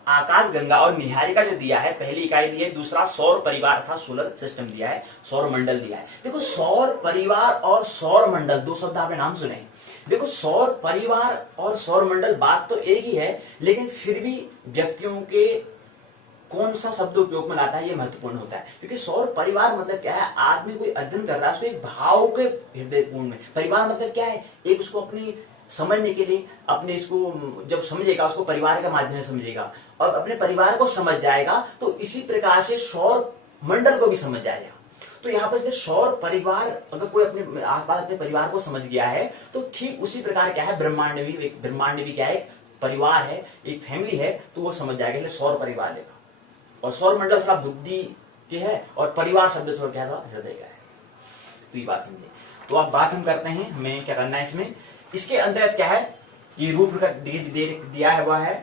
आकाश गंगा और निहारिका जो दिया है, पहली इकाई दी है। दूसरा सौर परिवार था, सोलर सिस्टम दिया है, सौर मंडल दिया है। देखो सौर परिवार और सौर मंडल, 2 शब्द आपने नाम सुने। देखो सौर परिवार और सौर मंडल बात तो एक ही है, लेकिन फिर भी व्यक्तियों के कौन सा शब्द उपयोग में लाता है ये महत्वपूर्ण होता है। क्योंकि सौर परिवार मतलब क्या है, आदमी कोई अध्ययन कर रहा है, उसको एक भाव के हृदयपूर्ण में। परिवार मतलब क्या है, एक उसको अपनी समझने के लिए, अपने इसको जब समझेगा उसको परिवार के माध्यम से समझेगा, और अपने परिवार को समझ जाएगा तो इसी प्रकार से सौर मंडल को भी समझ जाएगा। तो यहाँ पर सौर परिवार, अगर कोई अपने आसपास अपने परिवार को समझ गया है तो ठीक उसी प्रकार क्या है ब्रह्मांड भी क्या है, एक परिवार है, एक फैमिली है, तो वो समझ जाएगा, इसलिए सौर परिवार लेगा। और सौर मंडल थोड़ा बुद्धि के है, और परिवार शब्द थोड़ा क्या था, हृदय का है। तो ये बात समझे। तो अब बात हम करते हैं हमें क्या करना है इसमें। इसके अंतर्गत क्या है, ये रूप दिया है वह है,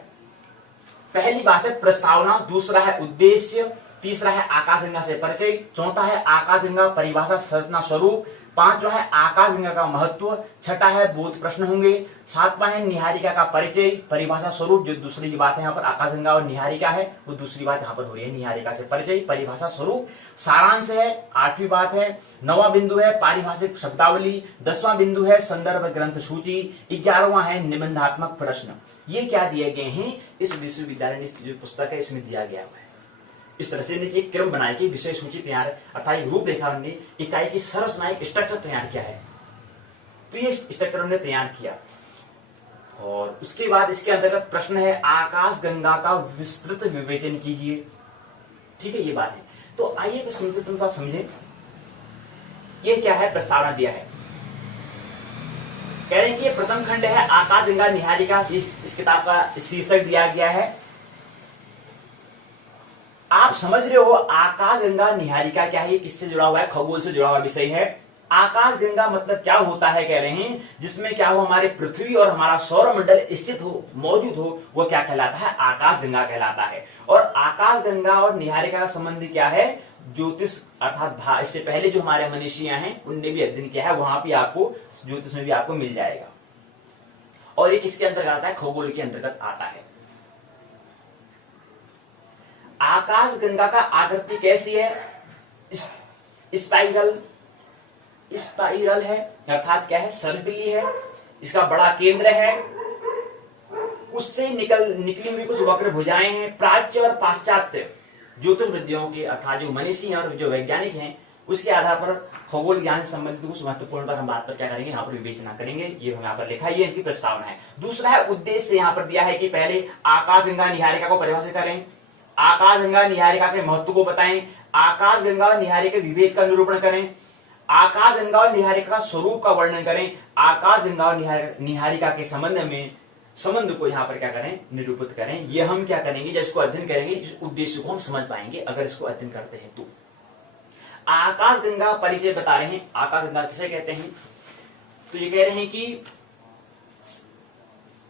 पहली बात है प्रस्तावना, दूसरा है उद्देश्य, तीसरा है आकाशगंगा से परिचय, चौथा है आकाशगंगा परिभाषा संरचना स्वरूप, पांचवा है आकाशगंगा का महत्व, छठा है बोध प्रश्न होंगे, सातवां है निहारिका का परिचय परिभाषा स्वरूप, जो दूसरी बात है यहाँ पर आकाशगंगा और निहारिका है, वो दूसरी बात यहाँ पर हो रही है, निहारिका से परिचय परिभाषा स्वरूप। सारांश है, 8वीं बात है। 9वां बिंदु है पारिभाषिक शब्दावली, 10वां बिंदु है संदर्भ ग्रंथ सूची, 11वां है निबंधात्मक प्रश्न। ये क्या दिए गए हैं इस विश्वविद्यालय जो पुस्तक है इसमें दिया गया हुआ है। इस तरह से एक क्रम बनाया कि विषय सूची तैयार, अर्थात एक रूपरेखा हमने इकाई की संरचना एक स्ट्रक्चर तैयार किया है। तो ये स्ट्रक्चर हमने तैयार किया, और उसके बाद इसके अंतर्गत प्रश्न है आकाश गंगा का विस्तृत विवेचन कीजिए। ठीक है, ये बात है। तो आइए समझे ये क्या है, प्रस्तावना दिया है, कह रहे हैं कि ये प्रथम खंड है आकाश गंगा निहारिका, इस किताब का शीर्षक दिया गया है। आप समझ रहे हो आकाश गंगा निहारिका क्या है, किससे जुड़ा हुआ है, खगोल से जुड़ा हुआ विषय है। आकाश गंगा मतलब क्या होता है, कह रहे हैं जिसमें क्या हो हमारे पृथ्वी और हमारा सौर मंडल स्थित हो, मौजूद हो, वो क्या कहलाता है, आकाश गंगा कहलाता है। और आकाश गंगा और निहारिका का संबंध क्या है, ज्योतिष अर्थात इससे पहले जो हमारे मनीषियां हैं उनने भी अध्ययन किया है, वहां भी आपको ज्योतिष में भी आपको मिल जाएगा। और एक इसके अंतर्गत आता है, खगोल के अंतर्गत आता है। आकाश गंगा का आकृति कैसी है, स्पाइरल है, अर्थात क्या है, सर्पिली है, इसका बड़ा केंद्र है, उससे निकली हुई कुछ वक्र भुजाएं हैं। प्राच्य और पाश्चात्य ज्योतिर्विद्याओं के अर्थात जो मनीषी हैं और जो वैज्ञानिक हैं उसके आधार पर खगोल ज्ञान से संबंधित कुछ महत्वपूर्ण पर हम बात पर क्या करेंगे, यहाँ पर विवेचना करेंगे। ये यहाँ पर लिखा है, ये इनकी प्रस्तावना है। दूसरा है उद्देश्य, यहाँ पर दिया है कि पहले आकाश गंगा निहारिका को परिभाषित करें, आकाश गंगा निहारिका के महत्व को बताएं, आकाश गंगा और निहारिका के विभेद का निरूपण करें, आकाश गंगा और निहारिका का स्वरूप का वर्णन करें, आकाश गंगा और निहारिका के संबंध को यहाँ पर क्या करें, निरूपित करें। ये हम क्या करेंगे, जब इसको अध्ययन करेंगे इस उद्देश्य को हम समझ पाएंगे अगर इसको अध्ययन करते हैं तो। आकाश गंगा परिचय बता रहे हैं, आकाश गंगा किसे कहते हैं, तो ये कह रहे हैं कि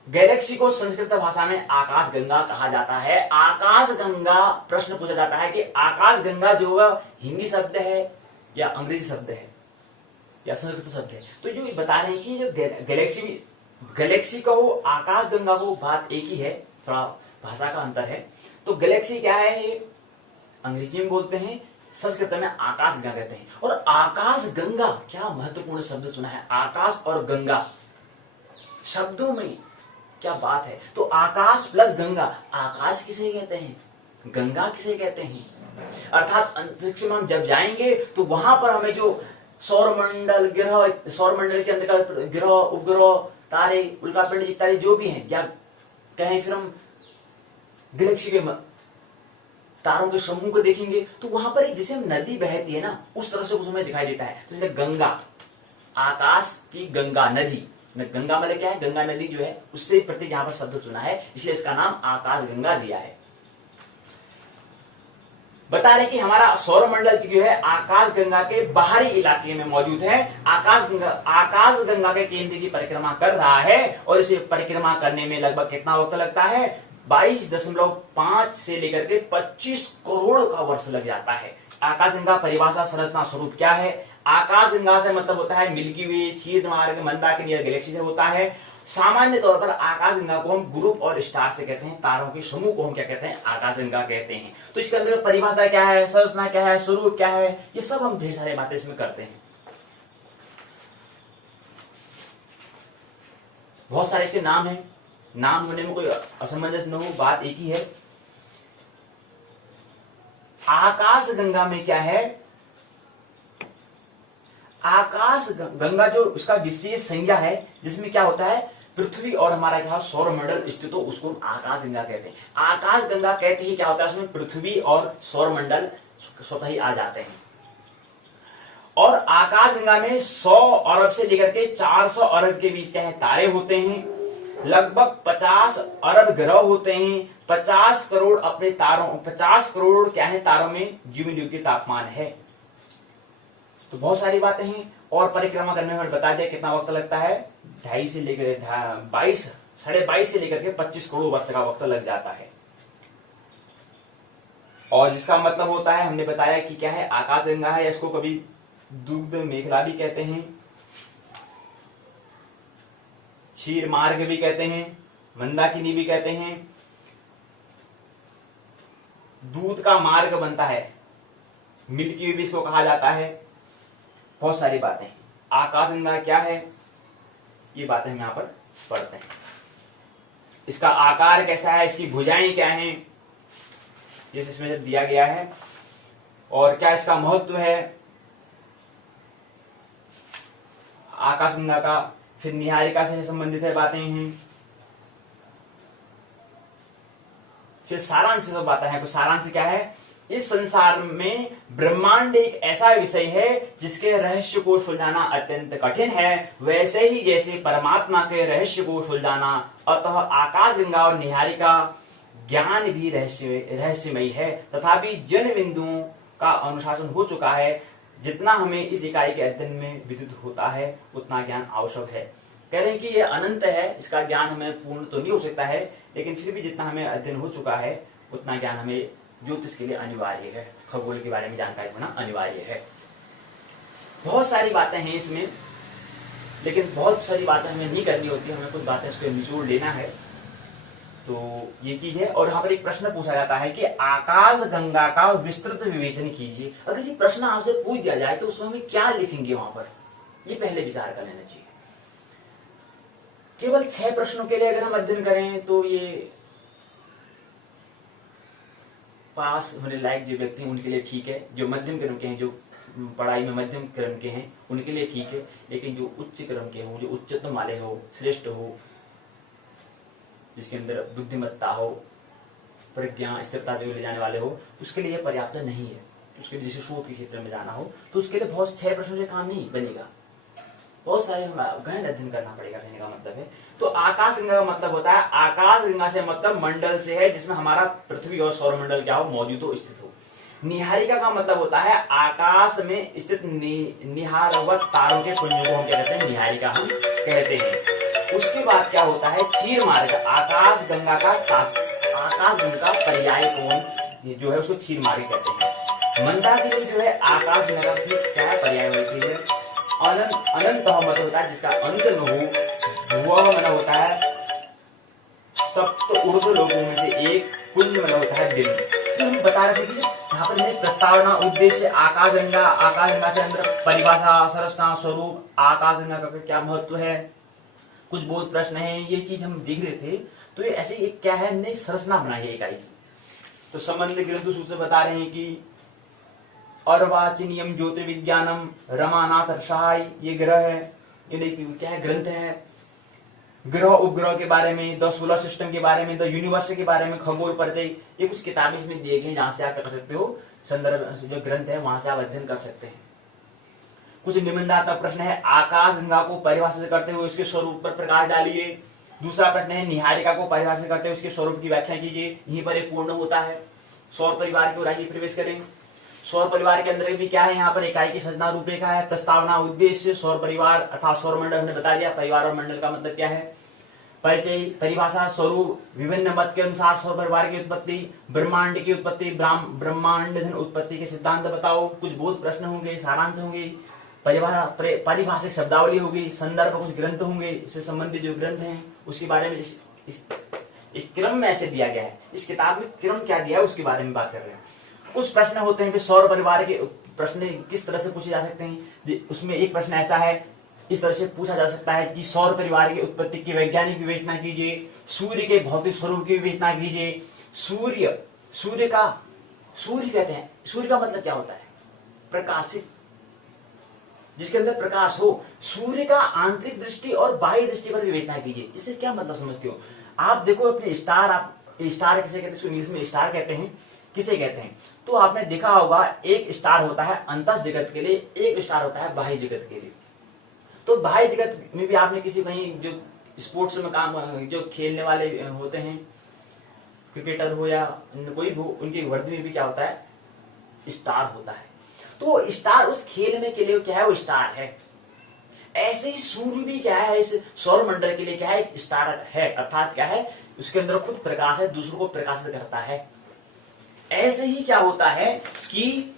गैलेक्सी को संस्कृत भाषा में आकाश गंगा कहा जाता है। आकाश गंगा, प्रश्न पूछा जाता है कि आकाश गंगा जो हिंदी शब्द है या अंग्रेजी शब्द है या संस्कृत शब्द है। तो जो बता रहे हैं कि जो गैलेक्सी का वो आकाश गंगा को बात एक ही है, थोड़ा भाषा का अंतर है। तो गैलेक्सी क्या है, ये अंग्रेजी में बोलते हैं, संस्कृत में आकाश गंगा कहते हैं। और आकाश गंगा, क्या महत्वपूर्ण शब्द सुना है, आकाश और गंगा शब्दों में क्या बात है। तो आकाश प्लस गंगा, आकाश किसे कहते हैं, गंगा किसे कहते हैं, अर्थात अंतरिक्ष में हम जब जाएंगे तो वहां पर हमें जो सौरमंडल ग्रह, सौरमंडल के अंदर ग्रह, उपग्रह, तारे, उल्कापिंड इत्यादि जो भी हैं, या कहें फिर हम गैलेक्सी के तारों के समूह को देखेंगे तो वहां पर एक जैसे नदी बहती है ना, उस तरह से कुछ हमें दिखाई देता है। तो गंगा, आकाश की गंगा नदी, गंगा मतलब क्या है, गंगा नदी जो है उससे प्रतीक यहाँ पर शब्द चुना है, इसलिए इसका नाम आकाश गंगा दिया है। बता रहे कि हमारा सौरमंडल जो है आकाश गंगा के बाहरी इलाके में मौजूद है। आकाश गंगा के केंद्र की परिक्रमा कर रहा है और इसे परिक्रमा करने में लगभग कितना वक्त लगता है? 22.5 से लेकर के 25 करोड़ का वर्ष लग जाता है। आकाशगंगा परिभाषा, संरचना, स्वरूप क्या है? आकाशगंगा से मतलब होता है मिल्की वे, क्षीरमार्ग, मंदाकिनी, गैलेक्सी से होता है। सामान्य तौर पर आकाशगंगा को हम ग्रुप और स्टार से कहते हैं, तारों के समूह को हम क्या कहते हैं? आकाशगंगा कहते हैं। तो इसके अंदर परिभाषा क्या है, संरचना क्या है, स्वरूप क्या है, ये सब हम ढेर सारी बातें इसमें करते हैं। बहुत सारे इसके नाम हैं, नाम होने में कोई असमंजस न हो, बात एक ही है। आकाशगंगा में क्या है? आकाश गंगा जो उसका विशेष संज्ञा है, जिसमें क्या होता है? पृथ्वी और हमारा क्या सौरमंडल स्थित हो, उसको हम आकाश गंगा कहते हैं। आकाश गंगा कहते ही क्या होता है? उसमें पृथ्वी और सौरमंडल स्वतः ही आ जाते हैं। और आकाश गंगा में 100 अरब से लेकर के 400 अरब के बीच क्या है? तारे होते हैं। लगभग 50 अरब ग्रह होते हैं। 50 करोड़ अपने तारों 50 करोड़ क्या है? तारों में जीवनयोग्य तापमान है। तो बहुत सारी बातें हैं। और परिक्रमा करने में बता दिया कितना वक्त लगता है? 2.5 से लेकर 22 से लेकर के 25 करोड़ वर्ष का वक्त लग जाता है। और जिसका मतलब होता है, हमने बताया कि क्या है? आकाशगंगा है, इसको कभी दुग्ध मेखला भी कहते हैं, क्षीर मार्ग भी कहते हैं, मंदाकिनी भी कहते हैं, दूध का मार्ग बनता है, मिल्की वे भी इसको कहा जाता है। बहुत सारी बातें। आकाशगंगा क्या है, ये बातें हम यहां पर पढ़ते हैं। इसका आकार कैसा है, इसकी भुजाएं क्या हैं, जैसे इसमें जब दिया गया है, और क्या इसका महत्व है आकाशगंगा का। फिर निहारिका से संबंधित है बातें हैं। फिर सारांश से सब बातें हैं। तो सारांश क्या है? इस संसार में ब्रह्मांड एक ऐसा विषय है जिसके रहस्य को सुलझाना अत्यंत कठिन है, वैसे ही जैसे परमात्मा के रहस्य को सुलझाना। अतः आकाशगंगा और निहारिका ज्ञान भी रहस्यमयी है, तथापि जन बिंदुओं का अनुशासन हो चुका है। जितना हमें इस इकाई के अध्ययन में विदित होता है उतना ज्ञान आवश्यक है। कह रहे हैं कि यह अनंत है, इसका ज्ञान हमें पूर्ण तो नहीं हो सकता है, लेकिन फिर भी जितना हमें अध्ययन हो चुका है उतना ज्ञान हमें ज्योतिष के लिए अनिवार्य है, खगोल के बारे में जानकारी होना अनिवार्य है। बहुत सारी बातें हैं इसमें, लेकिन बहुत सारी बातें हमें नहीं करनी होती, हमें कुछ बातें इसको निचोड़ लेना है। तो ये चीज है। और यहाँ पर एक प्रश्न पूछा जाता है कि आकाश गंगा का विस्तृत विवेचन कीजिए। अगर ये प्रश्न आपसे पूछ दिया जाए तो उसमें हम क्या लिखेंगे वहां पर, ये पहले विचार कर लेना चाहिए। केवल 6 प्रश्नों के लिए अगर हम अध्ययन करें तो ये पास होने लायक जो व्यक्ति हैं उनके लिए ठीक है, जो मध्यम क्रम के हैं, जो पढ़ाई में मध्यम क्रम के हैं उनके लिए ठीक है। लेकिन जो उच्च क्रम के हो, जो उच्चतम वाले हो, श्रेष्ठ हो, जिसके अंदर बुद्धिमत्ता हो, प्रज्ञा, स्थिरता जो ले जाने वाले हो, उसके लिए पर्याप्त नहीं है। उसके लिए जैसे शोध के क्षेत्र में जाना हो तो उसके लिए बहुत 6 प्रश्नों से काम नहीं बनेगा, बहुत सारे गहन अध्ययन करना पड़ेगा। कहने का मतलब है तो आकाशगंगा का मतलब होता है, आकाशगंगा से मतलब मंडल से है जिसमें हमारा पृथ्वी और सौरमंडल क्या हो, मौजूद हो, स्थित हो। निहारिका का मतलब होता है आकाश में स्थित निहारवत तारों के पुंजों को हम क्या कहते हैं? निहारिका हम कहते हैं। उसके बाद क्या होता है? क्षीर मार्ग, आकाश गंगा का पर्याय को जो है उसको क्षीर मार्ग कहते हैं। मंदाकिनी जो है आकाश गंगा का क्या है? पर्याय वाली चीज है। अनंत मत होता है जिसका अंत न हो। भुवः मन होता है सप्त ऊर्ध्व लोकों में से एक। कुंज मन होता है दिल। तो हम बता रहे थे कि यहाँ पर मेरी प्रस्तावना उद्देश्य आकाशगंगा से अंदर परिभाषा, संरचना, स्वरूप, आकाशगंगा का क्या महत्व है, कुछ बहुत प्रश्न है, ये चीज हम देख रहे थे। तो ये ऐसे एक क्या है, हमने संरचना बनाई है इकाई की। तो संबंध ग्रंथ सूत्र बता रहे हैं कि अर्वाचीनियम ज्योतिर्विज्ञानम रमानाथ सहाय, ये ग्रह है, ये क्या है? ग्रंथ है। ग्रह उपग्रह के बारे में, द सोलर सिस्टम के बारे में, द यूनिवर्स के बारे में, खगोल परिचय, ये कुछ किताबें इसमें दिए गए जहां से आप कर सकते हो, संदर्भ जो ग्रंथ है वहां से आप अध्ययन कर सकते हैं। कुछ निबंधात्मक प्रश्न है, आकाश गंगा को परिभाषित करते हुए उसके स्वरूप पर प्रकाश डालिए। दूसरा प्रश्न है, निहारिका को परिभाषित करते हुए उसके स्वरूप की व्याख्या कीजिए। यहीं पर एक पूर्ण होता है। सौर परिवार की ओर आइए प्रवेश करें। सौर परिवार के अंदर भी क्या है, यहाँ पर इकाई की संरचना रूपरेखा है, प्रस्तावना, उद्देश्य, सौर परिवार अर्थात सौर मंडल हमने बता दिया, परिवार और मंडल का मतलब क्या है, परिचय, परिभाषा, स्वरूप, विभिन्न मत के अनुसार सौर परिवार की उत्पत्ति, ब्रह्मांड की उत्पत्ति, ब्रह्मांड उत्पत्ति के सिद्धांत बताओ, कुछ बोध प्रश्न होंगे, सारांश होंगे, परिभाषिक शब्दावली होगी, संदर्भ कुछ ग्रंथ होंगे, इससे संबंधित जो ग्रंथ हैं उसके बारे में इस क्रम में ऐसे दिया गया है, इस किताब में क्रम क्या दिया है उसके बारे में बात कर रहे हैं। कुछ प्रश्न होते हैं कि सौर परिवार के प्रश्न किस तरह से पूछे जा सकते हैं। उसमें एक प्रश्न ऐसा है, इस तरह से पूछा जा सकता है कि सौर परिवार की उत्पत्ति की वैज्ञानिक विवेचना कीजिए, सूर्य के भौतिक स्वरूप की विवेचना कीजिए, सूर्य कहते हैं, सूर्य का मतलब क्या होता है, प्रकाशित, जिसके अंदर प्रकाश हो। सूर्य का आंतरिक दृष्टि और बाह्य दृष्टि पर विवेचना कीजिए। इससे क्या मतलब समझते हो आप? देखो अपने स्टार, आप स्टार किसे कहते हैं, इंग्लिश में स्टार कहते हैं, किसे कहते हैं, तो आपने देखा होगा एक स्टार होता है अंतः जगत के लिए, एक स्टार होता है बाह्य जगत के लिए। तो बाह्य जगत में भी आपने किसी कहीं जो स्पोर्ट्स में काम, जो खेलने वाले होते हैं, क्रिकेटर हो या कोई भी, उनकी वर्दी में भी क्या होता है, स्टार होता है। तो स्टार उस खेल में के लिए क्या है, वो स्टार है। ऐसे ही सूर्य भी क्या है, इस सौर मंडल के लिए क्या है, स्टार है, अर्थात क्या है, उसके अंदर खुद प्रकाश है, दूसरों को प्रकाशित करता है। ऐसे ही क्या होता है कि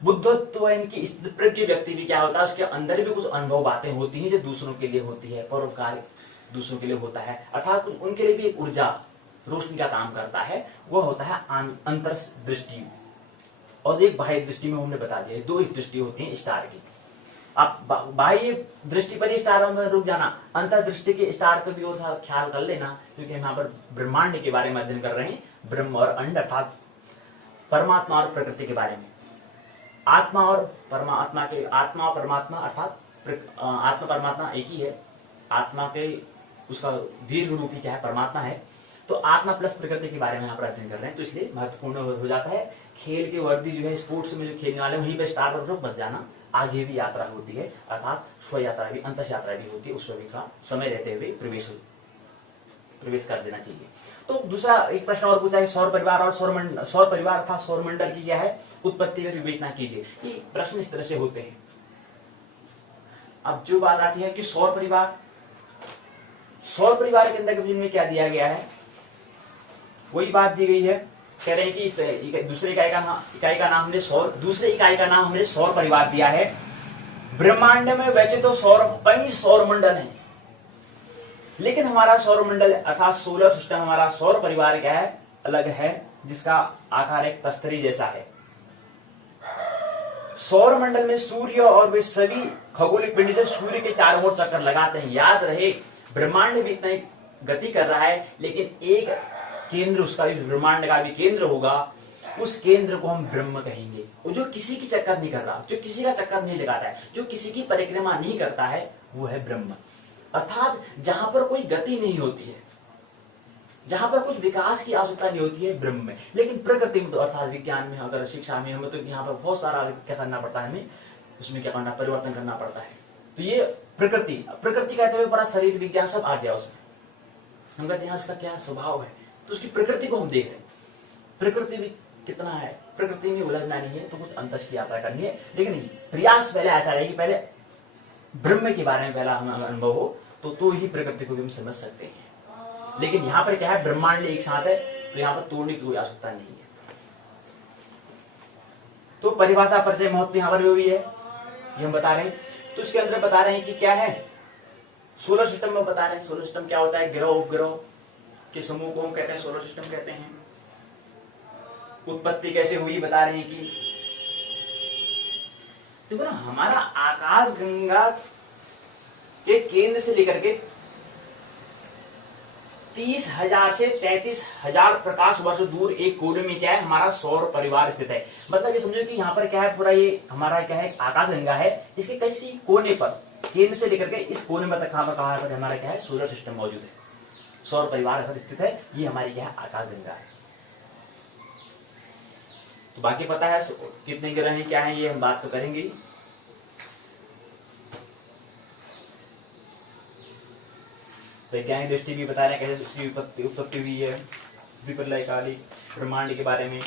बुद्धत्व, इनकी प्रज्ञ व्यक्ति भी क्या होता है, उसके अंदर भी कुछ अनुभव बातें होती हैं जो दूसरों के लिए होती है, परोपकार दूसरों के लिए होता है, अर्थात उनके लिए भी एक ऊर्जा, रोशनी का काम करता है। वह होता है अंतर दृष्टि और एक बाह्य दृष्टि में हमने बता दिया, दो ही दृष्टि होती है स्टार की। आप बाह्य दृष्टि पर ही स्टार में रुक जाना, अंतर दृष्टि के स्टार को भी और ख्याल कर लेना, क्योंकि हम यहाँ पर ब्रह्मांड के बारे में अध्ययन कर रहे हैं, ब्रह्म और अंड अर्थात परमात्मा और प्रकृति के बारे में। आत्मा और परमात्मा के, आत्मा और परमात्मा अर्थात आत्मा परमात्मा एक ही है, आत्मा के उसका दीर्घ रूप ही क्या है, परमात्मा है। तो आत्मा प्लस प्रकृति के बारे में यहाँ पर अध्ययन कर रहे हैं, तो इसलिए महत्वपूर्ण हो जाता है। खेल की वर्दी जो है, स्पोर्ट्स में जो खेलने वाले वहीं पे स्टार पर रुक मत जाना, आगे भी यात्रा होती है, अर्थात स्व यात्रा भी, अंतः यात्रा भी होती है, उसमें भी थोड़ा समय रहते हुए प्रवेश कर देना चाहिए। तो दूसरा एक प्रश्न और पूछा है, सौर परिवार और सौर परिवार अर्थात सौर मंडल की क्या है, उत्पत्ति का विवेचना कीजिए। ये प्रश्न इस तरह से होते हैं। अब जो बात आती है कि सौर परिवार के अंदर में क्या दिया गया है, वही बात दी गई है। कह रहे हैं कि दूसरे इकाई का नाम हमने दूसरे इकाई का नाम हमने सौर परिवार दिया है। ब्रह्मांड में वैसे तो कई सौर मंडल हैं, लेकिन हमारा सौर मंडल अर्थात सोलर सिस्टम, हमारा सौर परिवार क्या है, अलग है, जिसका आकार एक तस्तरी जैसा है। सौर मंडल में सूर्य और वे सभी खगोलिक पिंड जो सूर्य के चारों ओर चक्कर लगाते हैं। याद रहे, ब्रह्मांड भी इतना गति कर रहा है, लेकिन एक केंद्र उसका, इस ब्रह्मांड का भी केंद्र होगा, उस केंद्र को हम ब्रह्म कहेंगे। और जो किसी की चक्कर नहीं कर रहा, जो किसी का चक्कर नहीं लगाता है, जो किसी की परिक्रमा नहीं करता है, वो है ब्रह्म। अर्थात जहां पर कोई गति नहीं होती है, जहां पर कुछ विकास की आवश्यकता नहीं होती है, ब्रह्म में। लेकिन प्रकृति में तो, अर्थात विज्ञान में, अगर शिक्षा में हमें, तो यहाँ पर बहुत सारा क्या करना पड़ता है, हमें उसमें क्या करना, परिवर्तन करना पड़ता है। तो ये प्रकृति कहते हुए बड़ा शरीर विज्ञान सब आ गया उसमें। हम कहते हैं उसका क्या स्वभाव है, तो उसकी प्रकृति को हम देख रहे हैं। प्रकृति भी कितना है, प्रकृति में उलझना नहीं है, तो कुछ अंतर की यात्रा करनी है। लेकिन प्रयास पहले ऐसा रहे कि पहले ब्रह्म के बारे में पहला हमें अनुभव हो, तो ही प्रकृति को भी हम समझ सकते हैं। लेकिन यहाँ पर क्या है, ब्रह्मांड एक साथ है, तो यहाँ पर तोड़ने की कोई आवश्यकता नहीं है। तो परिभाषा परिचय महत्व यहाँ पर भी है, ये हम बता रहे हैं। तो उसके अंदर बता रहे हैं कि क्या है, सोलर सिस्टम में बता रहे हैं। सोलर सिस्टम क्या होता है, ग्रह उपग्रह के समूह को हम कहते हैं सोलर सिस्टम कहते हैं। उत्पत्ति कैसे हुई बता रहे हैं कि देखो ना, हमारा आकाश गंगा के केंद्र से लेकर के 30,000 से 33,000 प्रकाश वर्ष दूर एक कोने में क्या है, हमारा सौर परिवार स्थित है। मतलब ये समझो कि यहाँ पर क्या है, पूरा ये हमारा क्या है, आकाश गंगा है, इसके किसी कोने पर, केंद्र से लेकर के इस कोने में तक कहां पर हमारा क्या है, सोलर सिस्टम मौजूद है, सौर परिवार पर स्थित है। ये हमारी क्या है, आकाश गंगा है। तो बाकी पता है कितने ग्रह हैं, क्या है, ये हम बात तो करेंगे। वैज्ञानिक दृष्टि भी बता रहे हैं कैसे उसकी उत्पत्ति हुई है। विप्रलयकाली ब्रह्मांड के बारे में।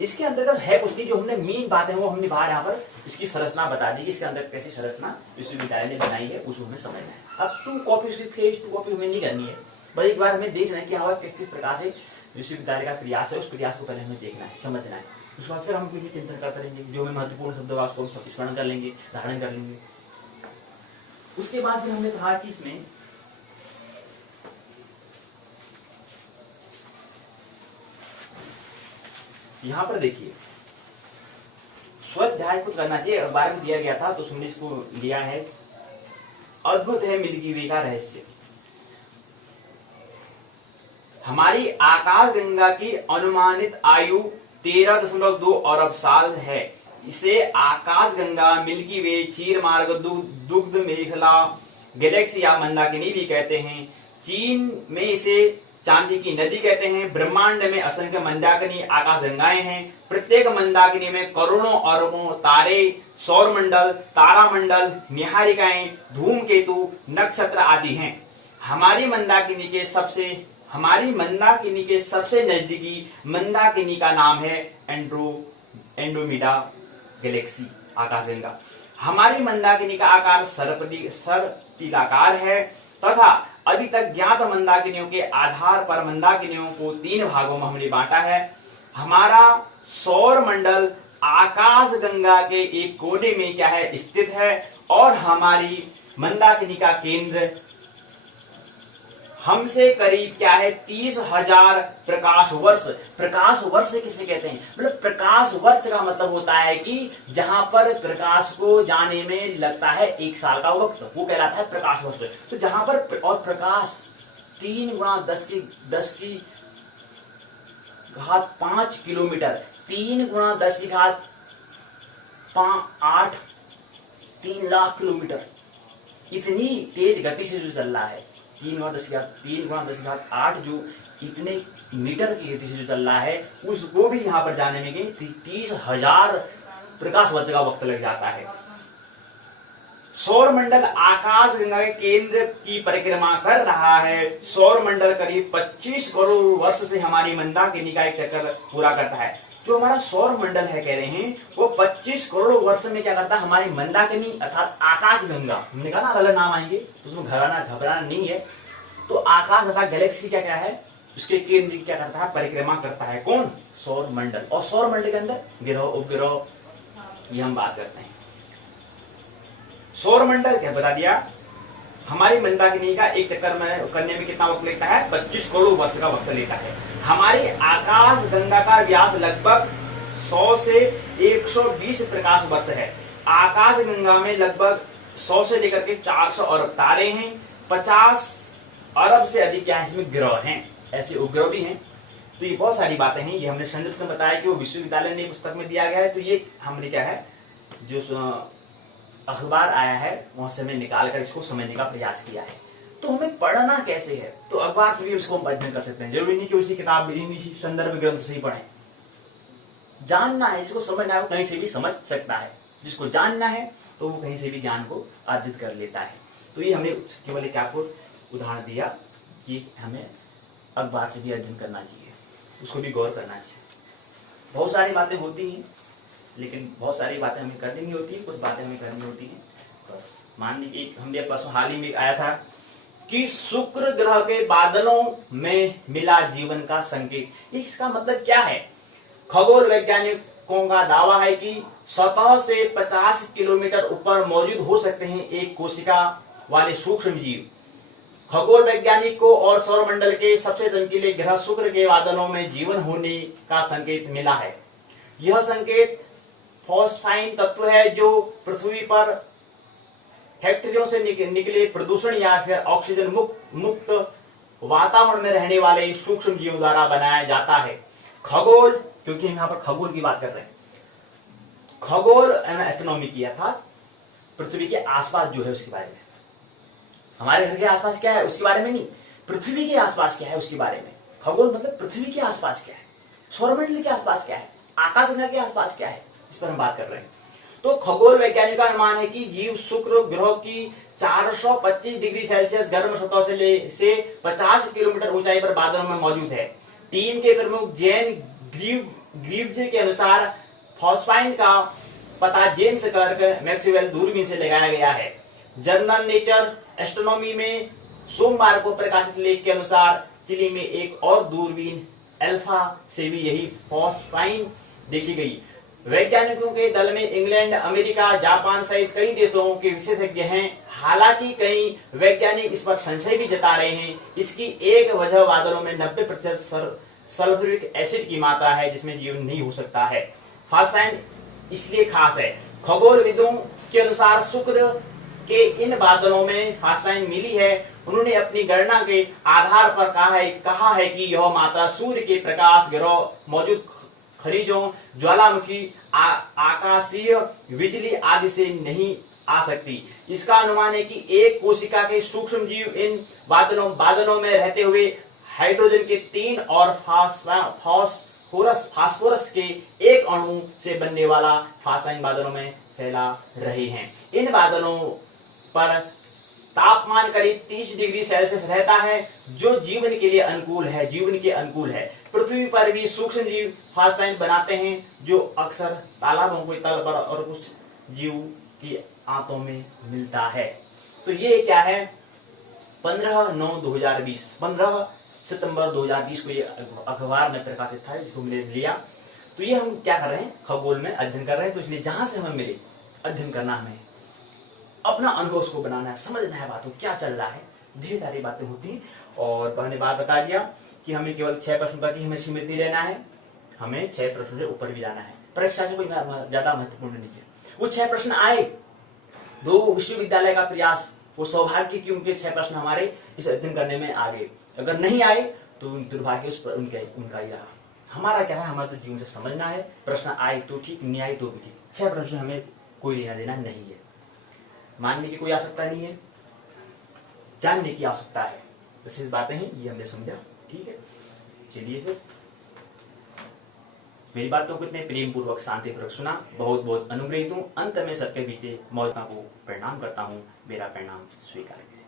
इसके अंतर्गत है कुछ नहीं, जो हमने मेन बातें वो हमने बाहर यहाँ पर इसकी संरचना बता दी कि इसके अंदर कैसी संरचना विश्वविद्यालय ने बनाई है, उसको हमें समझना है। अब 2 कॉपी उसकी फेज 2 कॉपी हमें नहीं करनी है, बस एक बार हमें देखना है कि हमारा किस प्रकार से विश्वविद्यालय का प्रयास है, उस प्रयास को पहले हमें देखना है, समझना है। उसके बाद फिर हम कोई चिंतन करते रहेंगे, जो हमें महत्वपूर्ण शब्द होगा उसको हम स्मरण कर लेंगे, धारण कर लेंगे। उसके बाद फिर हमने कहा कि इसमें यहां पर देखिए स्वाध्याय खुद करना चाहिए, अखबार में दिया गया था तो हमने इसको लिया है। अद्भुत है मिल्की वे का रहस्य। हमारी आकाश गंगा की अनुमानित आयु 13.2 अरब साल है। इसे आकाश गंगा, मिल्की वे, क्षीर मार्ग, दुग्ध मेखला, गैलेक्सी या मंदाकिनी भी कहते हैं। चीन में इसे चांदी की नदी कहते हैं। ब्रह्मांड में असंख्य मंदाकिनी आकाश गंगाएं हैं। प्रत्येक मंदाकिनी में करोड़ों अरबों तारे, सौरमंडल, तारामंडल, निहारिकाएं, धूमकेतु, नक्षत्र आदि हैं। हमारी मंदाकिनी के सबसे नजदीकी मंदाकिनी का नाम है एंड्रोमेडा गैलेक्सी आकाशगंगा। हमारी मंदाकिनी का आकार सर्पिलाकार है तथा अभी तक ज्ञात मंदाकिनियों के आधार पर मंदाकिनियों को 3 भागों में हमने बांटा है। हमारा सौर मंडल आकाश गंगा के एक कोने में क्या है स्थित है और हमारी मंदाकिनी का केंद्र हमसे करीब क्या है 30,000 प्रकाश वर्ष। प्रकाश वर्ष किसे कहते हैं? मतलब प्रकाश वर्ष का मतलब होता है कि जहां पर प्रकाश को जाने में लगता है 1 साल का वक्त, वो कहलाता है प्रकाश वर्ष। तो जहां पर और प्रकाश 3 गुणा 10 की घात 5 किलोमीटर, 3 गुणा 10 की घात 8, 3 लाख किलोमीटर, इतनी तेज गति से जो चल रहा है 3 गुणा 10 की घात 8 जो इतने मीटर की गति से जो चल रहा है, उसको भी यहाँ पर जाने में 30,000 प्रकाश वर्ष का वक्त लग जाता है। सौर मंडल आकाश गंगा के केंद्र की परिक्रमा कर रहा है। सौर मंडल करीब 25 करोड़ वर्ष से हमारी मंदाकिनी का एक चक्कर पूरा करता है। जो हमारा सौर मंडल है कह रहे हैं वो 25 करोड़ वर्ष में क्या करता है, हमारी मंदाकिनी अर्थात आकाश गंगा, हमने कहा ना अलग नाम आएंगे उसमें घबराना नहीं है। तो आकाश अर्थात गैलेक्सी क्या है, उसके केंद्र की क्या करता है, परिक्रमा करता है। कौन? सौर मंडल। और सौर मंडल के अंदर ग्रह उपग्रह, ये हम बात करते हैं। सौर मंडल क्या बता दिया, हमारी मंदाकिनी का एक चक्कर में करने में कितना वक्त लेता है, 25 करोड़ वर्ष का वक्त लेता है। हमारी आकाश गंगा का व्यास लगभग 100 से 120 प्रकाश वर्ष है। आकाश गंगा में लगभग 100 से लेकर के 400 अरब तारे हैं। 50 अरब से अधिक क्या है इसमें ग्रह हैं, ऐसे उपग्रह भी हैं। तो ये बहुत सारी बातें हैं, ये हमने संक्षिप्त में बताया कि वो विश्वविद्यालय ने पुस्तक में दिया गया है। तो ये हमने क्या है जो अखबार आया है वहां से हमने निकाल कर इसको समझने का प्रयास किया है। तो हमें पढ़ना कैसे है, तो अखबार से भी इसको हम अध्ययन कर सकते हैं। जरूरी नहीं कि उसी किताब इसी संदर्भ ग्रंथ से ही पढ़ें। जानना है, इसको समझना है, वो कहीं से भी समझ सकता है। जिसको जानना है तो वो कहीं से भी ज्ञान को अर्जित कर लेता है। तो ये हमने केवल एक आपको उदाहरण दिया कि हमें अखबार से भी अध्ययन करना चाहिए, उसको भी गौर करना चाहिए। बहुत सारी बातें होती हैं लेकिन बहुत सारी बातें हमें करनी नहीं होती है, कुछ बातें हमें करनी होती हैं। बस मान लीजिए हमने परसों हाल ही में आया था कि शुक्र ग्रह के बादलों में मिला जीवन का संकेत। इसका मतलब क्या है? खगोल वैज्ञानिकों का दावा है कि सतह से 50 किलोमीटर ऊपर मौजूद हो सकते हैं एक कोशिका वाले सूक्ष्म जीव। खगोल वैज्ञानिकों और सौरमंडल के सबसे चमकीले ग्रह शुक्र के बादलों में जीवन होने का संकेत मिला है। यह संकेत फॉस्फाइन तत्व है जो पृथ्वी पर फैक्ट्रियों से निकले प्रदूषण या फिर ऑक्सीजन मुक्त वातावरण में रहने वाले सूक्ष्म जीवों द्वारा बनाया जाता है। खगोल, क्योंकि हम यहाँ पर खगोल की बात कर रहे हैं, खगोल एस्ट्रोनॉमी किया था पृथ्वी के आसपास जो है उसके बारे में। हमारे घर के आसपास क्या है उसके बारे में नहीं, पृथ्वी के आसपास क्या है उसके बारे में। खगोल मतलब पृथ्वी के आसपास क्या है, सौरमंडल के आसपास क्या है, आकाशगंगा के आसपास क्या है, इस पर हम बात कर रहे हैं। तो खगोल वैज्ञानिक का अनुमान है कि जीव शुक्र ग्रह की 425 डिग्री सेल्सियस गर्म सतह से 50 किलोमीटर ऊंचाई पर बादलों में मौजूद है। टीम के प्रमुख जैन ग्रीव्ज के अनुसार फॉस्फाइन का पता जेम्स क्लर्क मैक्सवेल दूरबीन से लगाया गया है। जर्नल नेचर एस्ट्रोनॉमी में सोमवार को प्रकाशित लेख के अनुसार चिली में एक और दूरबीन अल्फा से भी यही फॉस्फाइन देखी गई। वैज्ञानिकों के दल में इंग्लैंड, अमेरिका, जापान सहित कई देशों के विशेषज्ञ हैं। हालांकि कई वैज्ञानिक इस पर संशय भी जता रहे हैं। इसकी एक वजह बादलों में 90% सल्फ्यूरिक एसिड की मात्रा है, जिसमें जीवन नहीं हो सकता है। फॉस्फाइन इसलिए खास है। खगोलविदों के अनुसार शुक्र के इन बादलों में फॉस्फाइन मिली है। उन्होंने अपनी गणना के आधार पर कहा है कि यह मात्रा सूर्य के प्रकाश, ग्रह मौजूद खनिजों, ज्वालामुखी, आकाशीय बिजली आदि से नहीं आ सकती। इसका अनुमान है कि एक कोशिका के सूक्ष्म जीव इन बादलों में रहते हुए हाइड्रोजन के 3 और फास्फोरस के एक अणु से बनने वाला फॉस्फाइन बादलों में फैला रहे हैं। इन बादलों पर तापमान करीब 30 डिग्री सेल्सियस रहता है, जो जीवन के अनुकूल है। पृथ्वी पर भी सूक्ष्म जीव फॉस्फाइन बनाते हैं, जो अक्सर तालाबों के तल पर और कुछ जीव की आंतों में मिलता है। तो ये क्या है, 15 सितंबर 2020 को ये अखबार में प्रकाशित था, जिसको मैंने लिया। तो ये हम क्या कर रहे हैं, खगोल में अध्ययन कर रहे हैं। तो इसलिए जहां से हमें मिले अध्ययन करना, हमें अपना अनुभव उसको बनाना है, समझना है बातों क्या चल रहा है। ढेर सारी बातें होती हैं। और मैंने बात बता दिया कि हमें केवल 6 प्रश्नों तक ही हमें सीमित नहीं रहना है, हमें 6 प्रश्नों से ऊपर भी जाना है। परीक्षा से कोई ज्यादा महत्वपूर्ण नहीं है। वो 6 प्रश्न आए, 2 विश्वविद्यालय का प्रयास, वो सौभाग्य की उनके 6 प्रश्न हमारे इस अध्ययन करने में आ गए। अगर नहीं आए तो दुर्भाग्य उनका ही रहा। हमारा क्या है, हमारा तो जीवन से समझना है। प्रश्न आए तो ठीक, नहीं आए तो भी ठीक। 6 प्रश्न हमें कोई लेना देना नहीं है। मानने की कोई आवश्यकता नहीं है, जानने की आवश्यकता है। तो इस बातें हैं, ये हमने समझा। ठीक है, चलिए फिर मेरी बातों को इतने प्रेम पूर्वक, शांति पूर्वक सुना, बहुत बहुत अनुग्रहित हूँ। अंत में सबके बीते मौजूदा को प्रणाम करता हूँ। मेरा प्रणाम स्वीकार करें।